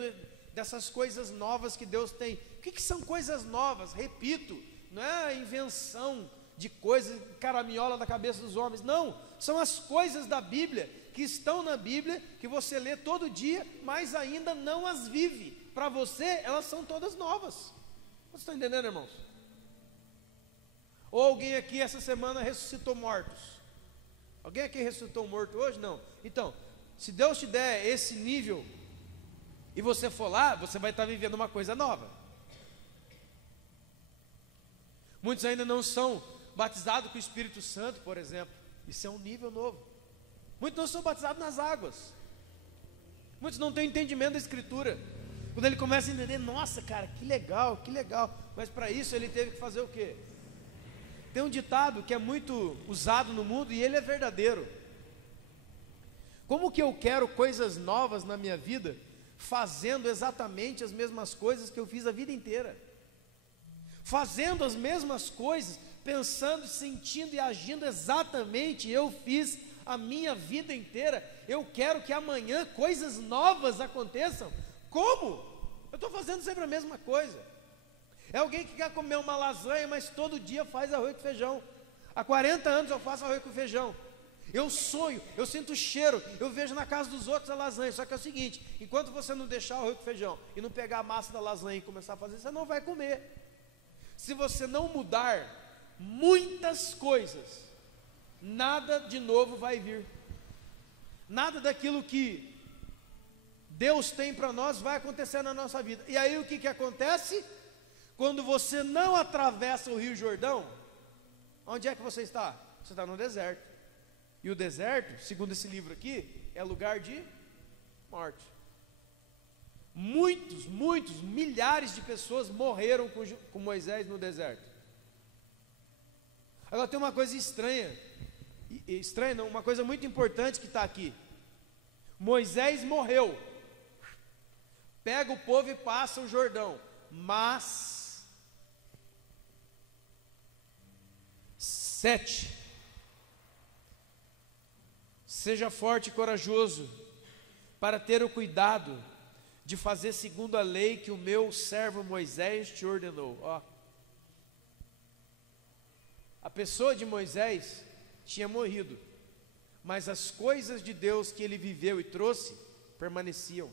dessas coisas novas que Deus tem. O que são coisas novas? Repito, não é a invenção de coisas, caraminhola da cabeça dos homens, não, são as coisas da Bíblia, que estão na Bíblia, que você lê todo dia, mas ainda não as vive. Para você, elas são todas novas. Vocês estão entendendo, irmãos? Ou alguém aqui essa semana ressuscitou mortos? Alguém aqui ressuscitou um morto hoje? Não. Então, se Deus te der esse nível, e você for lá, você vai estar vivendo uma coisa nova. Muitos ainda não são batizados com o Espírito Santo, por exemplo. Isso é um nível novo. Muitos não são batizados nas águas. Muitos não têm entendimento da Escritura. Quando ele começa a entender, nossa cara, que legal, que legal. Mas para isso ele teve que fazer o quê? Tem um ditado que é muito usado no mundo e ele é verdadeiro. Como que eu quero coisas novas na minha vida, fazendo exatamente as mesmas coisas que eu fiz a vida inteira? Fazendo as mesmas coisas, pensando, sentindo e agindo exatamente, eu fiz a minha vida inteira. Eu quero que amanhã coisas novas aconteçam. Como? Eu estou fazendo sempre a mesma coisa. É alguém que quer comer uma lasanha, mas todo dia faz arroz com feijão. Há 40 anos eu faço arroz com feijão. Eu sonho, eu sinto o cheiro, eu vejo na casa dos outros a lasanha. Só que é o seguinte, enquanto você não deixar o arroz com feijão e não pegar a massa da lasanha e começar a fazer, você não vai comer. Se você não mudar muitas coisas, nada de novo vai vir. Nada daquilo que Deus tem para nós vai acontecer na nossa vida. E aí o que acontece? Quando você não atravessa o Rio Jordão, onde é que você está? Você está no deserto. E o deserto, segundo esse livro aqui, é lugar de morte. Muitos, milhares de pessoas morreram com Moisés no deserto. Agora tem uma coisa estranha, estranha não, uma coisa muito importante que está aqui. Moisés morreu, pega o povo e passa o Jordão, mas 7, seja forte e corajoso, para ter o cuidado de fazer segundo a lei que o meu servo Moisés te ordenou. Ó, a pessoa de Moisés tinha morrido, mas as coisas de Deus que ele viveu e trouxe permaneciam.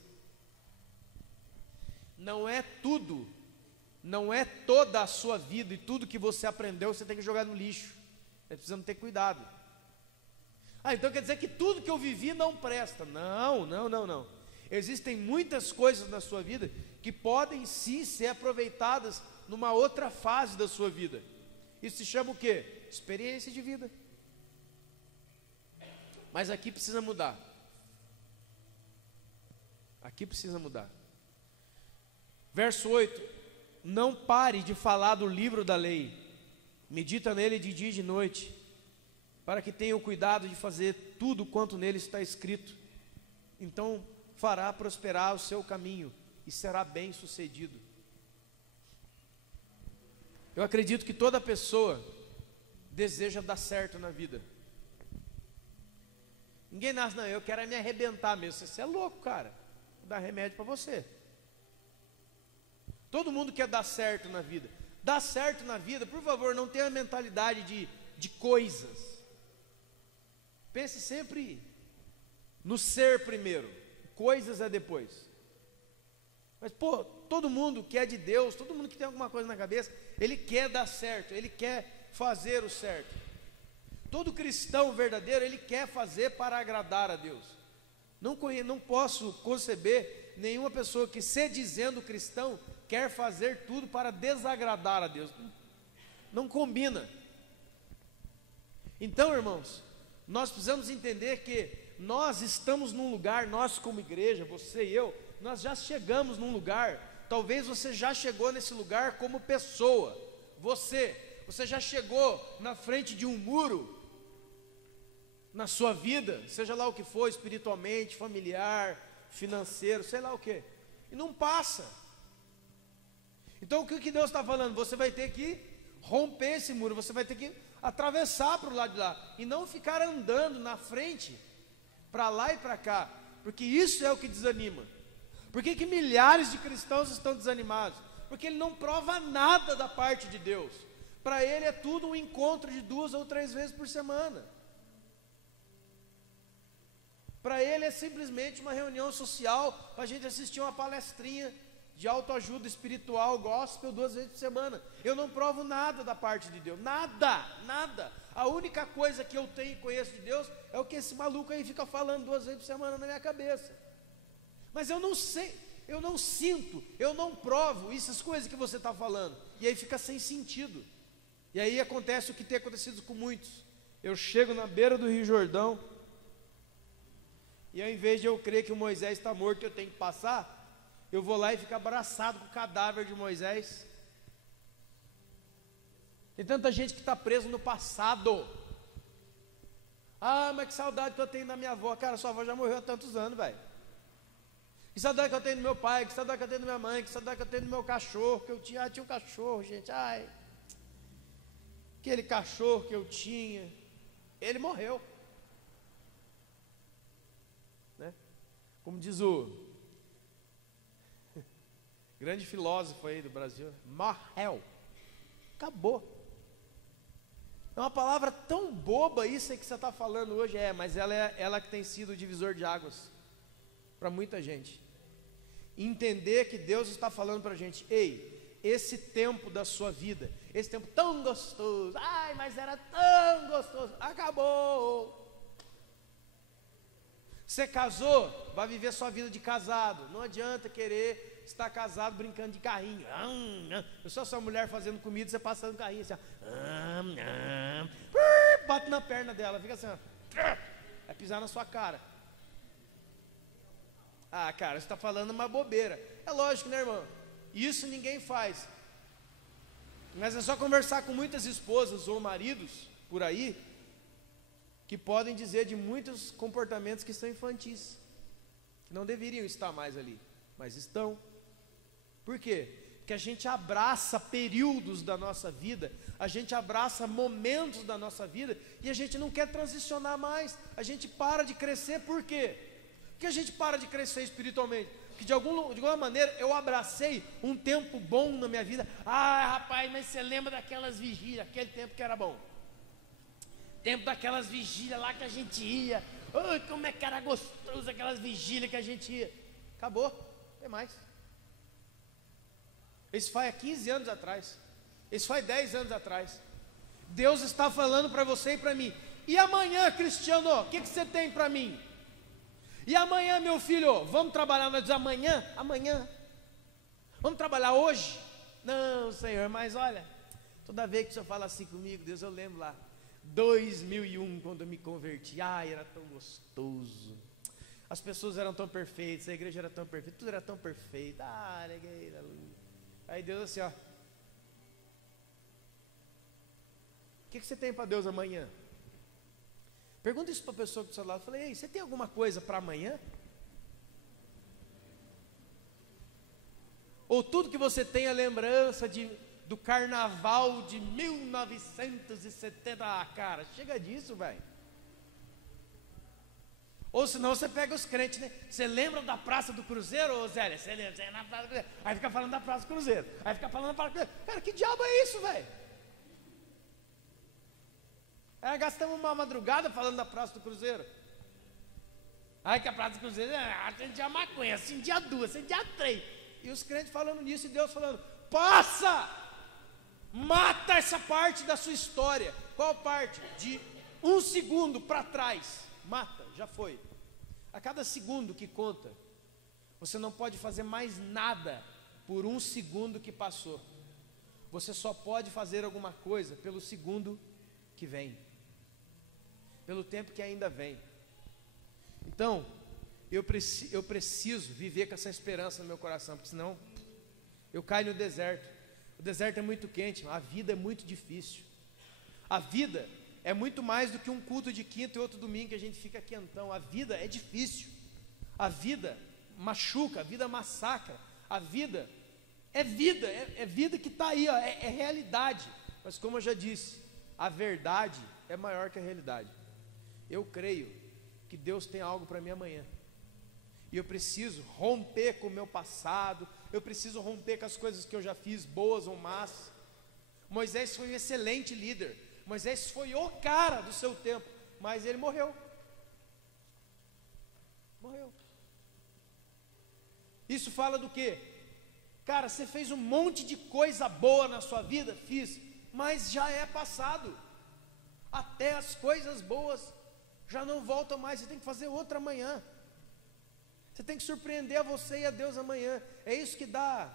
Não é tudo, não é toda a sua vida e tudo que você aprendeu você tem que jogar no lixo. Nós precisamos ter cuidado. Então quer dizer que tudo que eu vivi não presta. Não. Existem muitas coisas na sua vida que podem sim ser aproveitadas numa outra fase da sua vida. Isso se chama o quê? Experiência de vida. Mas aqui precisa mudar. Aqui precisa mudar. Verso 8: não pare de falar do livro da lei, medita nele de dia e de noite, para que tenha o cuidado de fazer tudo quanto nele está escrito. Então fará prosperar o seu caminho e será bem sucedido. Eu acredito que toda pessoa deseja dar certo na vida. Ninguém nasce, não, eu quero me arrebentar mesmo. Você é louco, cara. Vou dar remédio para você. Todo mundo quer dar certo na vida. Dar certo na vida, por favor, não tenha a mentalidade de coisas. Pense sempre no ser primeiro, coisas é depois. Mas todo mundo que é de Deus, todo mundo que tem alguma coisa na cabeça, ele quer dar certo, ele quer fazer o certo. Todo cristão verdadeiro, ele quer fazer para agradar a Deus. Não posso conceber nenhuma pessoa que, se dizendo cristão, quer fazer tudo para desagradar a Deus. Não combina. Então, irmãos, nós precisamos entender que nós estamos num lugar, nós como igreja, você e eu, nós já chegamos num lugar. Talvez você já chegou nesse lugar como pessoa. Você já chegou na frente de um muro na sua vida, seja lá o que for, espiritualmente, familiar, financeiro, sei lá o que, e não passa. Então o que Deus está falando? Você vai ter que romper esse muro, você vai ter que atravessar para o lado de lá, e não ficar andando na frente, para lá e para cá, porque isso é o que desanima. Por que milhares de cristãos estão desanimados? Porque ele não prova nada da parte de Deus. Para ele é tudo um encontro de 2 ou 3 vezes por semana. Para ele é simplesmente uma reunião social, para a gente assistir uma palestrinha de autoajuda espiritual, gospel, 2 vezes por semana. Eu não provo nada da parte de Deus, nada. A única coisa que eu tenho e conheço de Deus é o que esse maluco aí fica falando 2 vezes por semana na minha cabeça. Mas eu não sei, eu não sinto, eu não provo essas coisas que você está falando. E aí fica sem sentido. E aí acontece o que tem acontecido com muitos. Eu chego na beira do Rio Jordão, e ao invés de eu crer que o Moisés está morto e eu tenho que passar, eu vou lá e fico abraçado com o cadáver de Moisés. Tem tanta gente que está preso no passado. Mas que saudade que eu tenho da minha avó. Cara, sua avó já morreu há tantos anos, velho. Que saudade que eu tenho do meu pai, que saudade que eu tenho da minha mãe, que saudade que eu tenho do meu cachorro, que eu tinha um cachorro, gente, aquele cachorro que eu tinha, ele morreu, né? Como diz o grande filósofo aí do Brasil, morreu, acabou. É uma palavra tão boba isso aí que você está falando hoje, mas ela que tem sido o divisor de águas para muita gente. Entender que Deus está falando para a gente: ei, esse tempo da sua vida, esse tempo tão gostoso, mas era tão gostoso, acabou. Você casou, vai viver sua vida de casado. Não adianta querer estar casado brincando de carrinho. Eu sou sua mulher fazendo comida, você passando carrinho assim, bate na perna dela, fica assim, vai pisar na sua cara. Cara, você está falando uma bobeira. É lógico, né, irmão? Isso ninguém faz. Mas é só conversar com muitas esposas ou maridos por aí, que podem dizer de muitos comportamentos que são infantis, que não deveriam estar mais ali, mas estão. Por quê? Porque a gente abraça períodos da nossa vida, a gente abraça momentos da nossa vida, e a gente não quer transicionar mais, a gente para de crescer. Por quê? Porque a gente para de crescer espiritualmente, porque de alguma maneira eu abracei um tempo bom na minha vida. Ah, rapaz, mas você lembra daquelas vigílias, aquele tempo que era bom, tempo daquelas vigílias lá que a gente ia, ai, como é que era gostoso aquelas vigílias que a gente ia. Acabou, não tem mais. Isso foi há 15 anos atrás, isso foi 10 anos atrás. Deus está falando para você e para mim. E amanhã, Cristiano, o que você tem para mim? E amanhã, meu filho, vamos trabalhar? Nós dizemos amanhã? Amanhã. Vamos trabalhar hoje? Não, Senhor, mas olha, toda vez que o Senhor fala assim comigo, Deus, eu lembro lá 2001, quando eu me converti. Ai, era tão gostoso, as pessoas eram tão perfeitas, a igreja era tão perfeita, tudo era tão perfeito. Ah, aí Deus assim, ó, o que você tem para Deus amanhã? Pergunta isso para a pessoa do seu lado. Eu falei, ei, você tem alguma coisa para amanhã? Ou tudo que você tem é lembrança do carnaval de 1970, ah, cara, chega disso, velho. Ou senão você pega os crentes, né? Você lembra da Praça do Cruzeiro, ô Zélia? Você lembra, você é na Praça do Cruzeiro. Aí fica falando da Praça do Cruzeiro. Aí fica falando da Praça do Cruzeiro. Cara, que diabo é isso, velho? Aí gastamos uma madrugada falando da Praça do Cruzeiro. Aí que a Praça do Cruzeiro, acendia a maconha, acendia 2, acendia 3. E os crentes falando nisso e Deus falando, passa! Mata essa parte da sua história. Qual parte? De 1 segundo para trás. Mata, já foi. A cada segundo que conta, você não pode fazer mais nada por 1 segundo que passou. Você só pode fazer alguma coisa pelo segundo que vem, pelo tempo que ainda vem. Então, eu preciso viver com essa esperança no meu coração, porque senão eu caio no deserto. O deserto é muito quente, a vida é muito difícil. A vida é muito mais do que um culto de quinta e outro domingo que a gente fica quentão. A vida é difícil, a vida machuca, a vida massacra. A vida é vida que está aí, ó, é realidade. Mas como eu já disse, a verdade é maior que a realidade. Eu creio que Deus tem algo para mim amanhã, e eu preciso romper com o meu passado, eu preciso romper com as coisas que eu já fiz, boas ou más. Moisés foi um excelente líder, Moisés foi o cara do seu tempo, mas ele morreu. Isso fala do quê? Cara, você fez um monte de coisa boa na sua vida, fiz, mas já é passado. Até as coisas boas já não voltam mais, você tem que fazer outra amanhã. Você tem que surpreender a você e a Deus amanhã. É isso que dá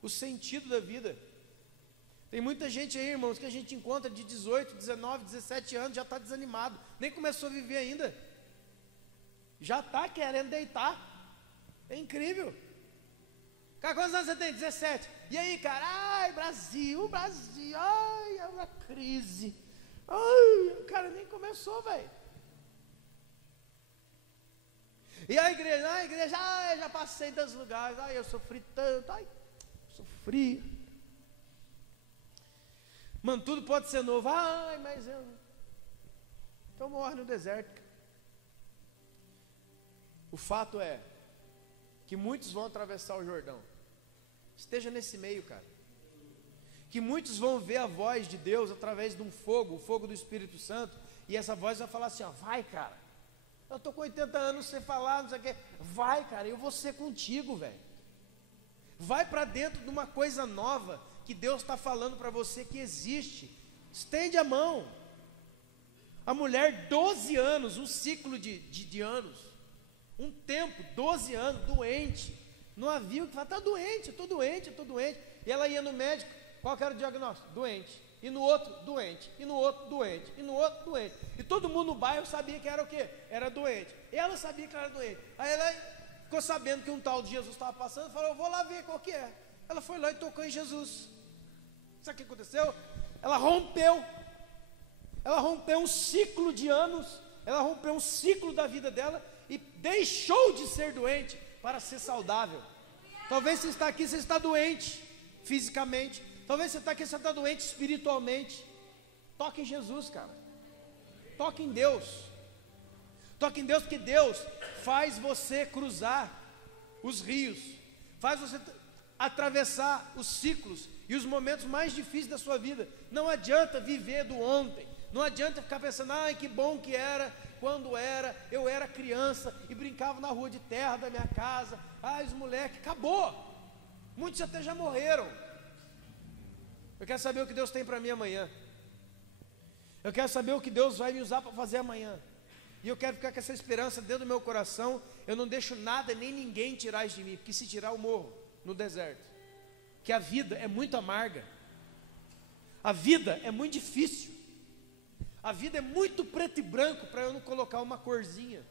o sentido da vida. Tem muita gente aí, irmãos, que a gente encontra de 18, 19, 17 anos, já está desanimado, nem começou a viver ainda, já está querendo deitar. É incrível. Cara, quantos anos você tem? 17. E aí, cara? Ai, Brasil, ai, é uma crise. Ai, o cara nem começou, velho. E a igreja, ai, já passei em tantos lugares, ai, eu sofri tanto, ai, sofri. Mano, tudo pode ser novo, ai, mas eu... Então morre no deserto. O fato é que muitos vão atravessar o Jordão. Esteja nesse meio, cara. Que muitos vão ver a voz de Deus através de um fogo, o fogo do Espírito Santo, e essa voz vai falar assim, ó, vai, cara. Eu estou com 80 anos sem falar, não sei o que. Vai, cara, eu vou ser contigo, velho. Vai para dentro de uma coisa nova que Deus está falando para você que existe. Estende a mão. A mulher, 12 anos, um ciclo de anos, um tempo, 12 anos, doente. Não havia o que falar, está doente, estou doente. E ela ia no médico, qual que era o diagnóstico? Doente. E no outro, doente. E no outro, doente. E no outro, doente. E todo mundo no bairro sabia que era o quê? Era doente. E ela sabia que era doente. Aí ela ficou sabendo que um tal de Jesus estava passando e falou, eu vou lá ver qual que é. Ela foi lá e tocou em Jesus. Sabe o que aconteceu? Ela rompeu um ciclo de anos, ela rompeu um ciclo da vida dela e deixou de ser doente para ser saudável. Talvez você está aqui, você está doente fisicamente, talvez você está aqui, você está doente espiritualmente. Toque em Jesus, cara. Toque em Deus. Toque em Deus, porque Deus faz você cruzar os rios, faz você atravessar os ciclos e os momentos mais difíceis da sua vida. Não adianta viver do ontem, não adianta ficar pensando, ai que bom que era, quando eu era criança e brincava na rua de terra da minha casa, ai os moleques, acabou, muitos até já morreram. Eu quero saber o que Deus tem para mim amanhã, eu quero saber o que Deus vai me usar para fazer amanhã, e eu quero ficar com essa esperança dentro do meu coração. Eu não deixo nada nem ninguém tirar isso de mim, porque se tirar eu morro no deserto, que a vida é muito amarga, a vida é muito difícil, a vida é muito preto e branco para eu não colocar uma corzinha,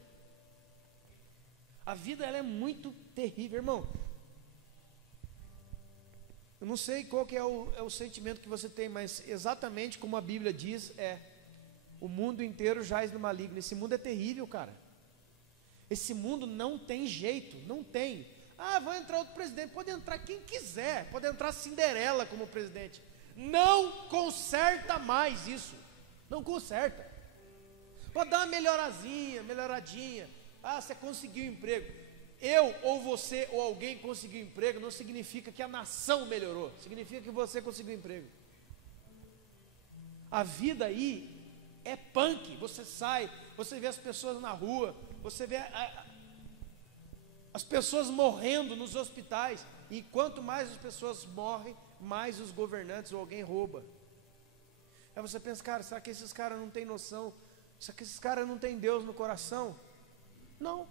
a vida ela é muito terrível, irmão. Eu não sei qual que é o sentimento que você tem, mas exatamente como a Bíblia diz, o mundo inteiro jaz no maligno. Esse mundo é terrível, cara. Esse mundo não tem jeito, não tem. Ah, vai entrar outro presidente, pode entrar quem quiser, pode entrar Cinderela como presidente, não conserta mais isso, não conserta. Pode dar uma melhoradinha, ah, você conseguiu emprego. Eu ou você ou alguém conseguiu emprego não significa que a nação melhorou, significa que você conseguiu emprego. A vida aí é punk, você sai, você vê as pessoas na rua, você vê as pessoas morrendo nos hospitais, e quanto mais as pessoas morrem, mais os governantes ou alguém rouba. Aí você pensa, cara, será que esses caras não têm noção? Será que esses caras não têm Deus no coração? Não.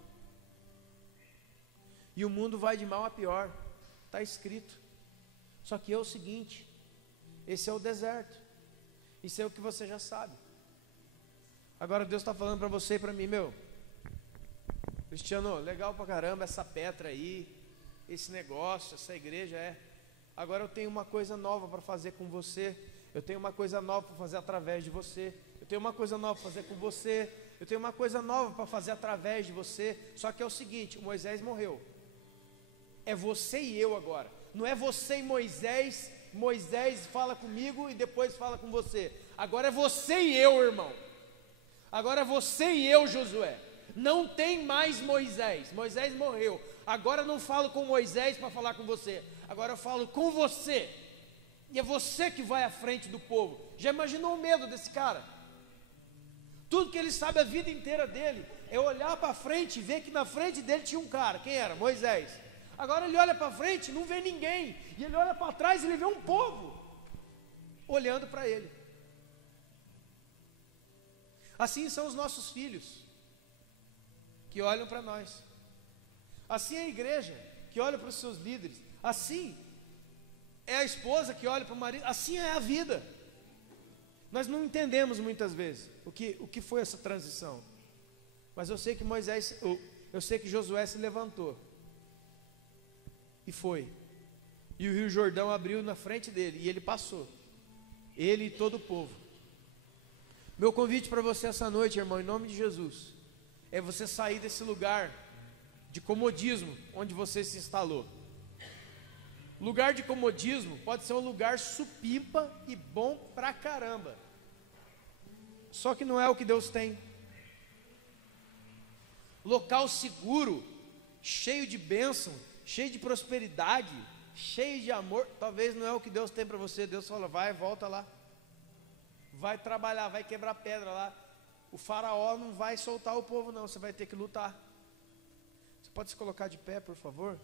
E o mundo vai de mal a pior, está escrito. Só que é o seguinte, esse é o deserto, isso é o que você já sabe. Agora Deus está falando para você e para mim, Cristiano, legal pra caramba essa Petra aí, esse negócio, essa igreja Agora eu tenho uma coisa nova para fazer com você, eu tenho uma coisa nova para fazer através de você, eu tenho uma coisa nova para fazer com você, eu tenho uma coisa nova para fazer através de você. Só que é o seguinte, o Moisés morreu, é você e eu agora, não é você e Moisés, Moisés fala comigo e depois fala com você, agora é você e eu, irmão. Agora você e eu, Josué. Não tem mais Moisés. Moisés morreu. Agora eu não falo com Moisés para falar com você. Agora eu falo com você. E é você que vai à frente do povo. Já imaginou o medo desse cara? Tudo que ele sabe a vida inteira dele é olhar para frente e ver que na frente dele tinha um cara. Quem era? Moisés. Agora ele olha para frente e não vê ninguém. E ele olha para trás e ele vê um povo olhando para ele. Assim são os nossos filhos, que olham para nós. Assim é a igreja, que olha para os seus líderes. Assim é a esposa que olha para o marido. Assim é a vida. Nós não entendemos muitas vezes o que foi essa transição. Mas eu sei que eu sei que Josué se levantou e foi. E o Rio Jordão abriu na frente dele e ele passou. Ele e todo o povo. Meu convite para você essa noite, irmão, em nome de Jesus, é você sair desse lugar de comodismo onde você se instalou. Lugar de comodismo pode ser um lugar supimpa e bom pra caramba, só que não é o que Deus tem. Local seguro, cheio de bênção, cheio de prosperidade, cheio de amor, talvez não é o que Deus tem para você. Deus fala, vai, volta lá, vai trabalhar, vai quebrar pedra lá. O faraó não vai soltar o povo não, você vai ter que lutar. Você pode se colocar de pé, por favor?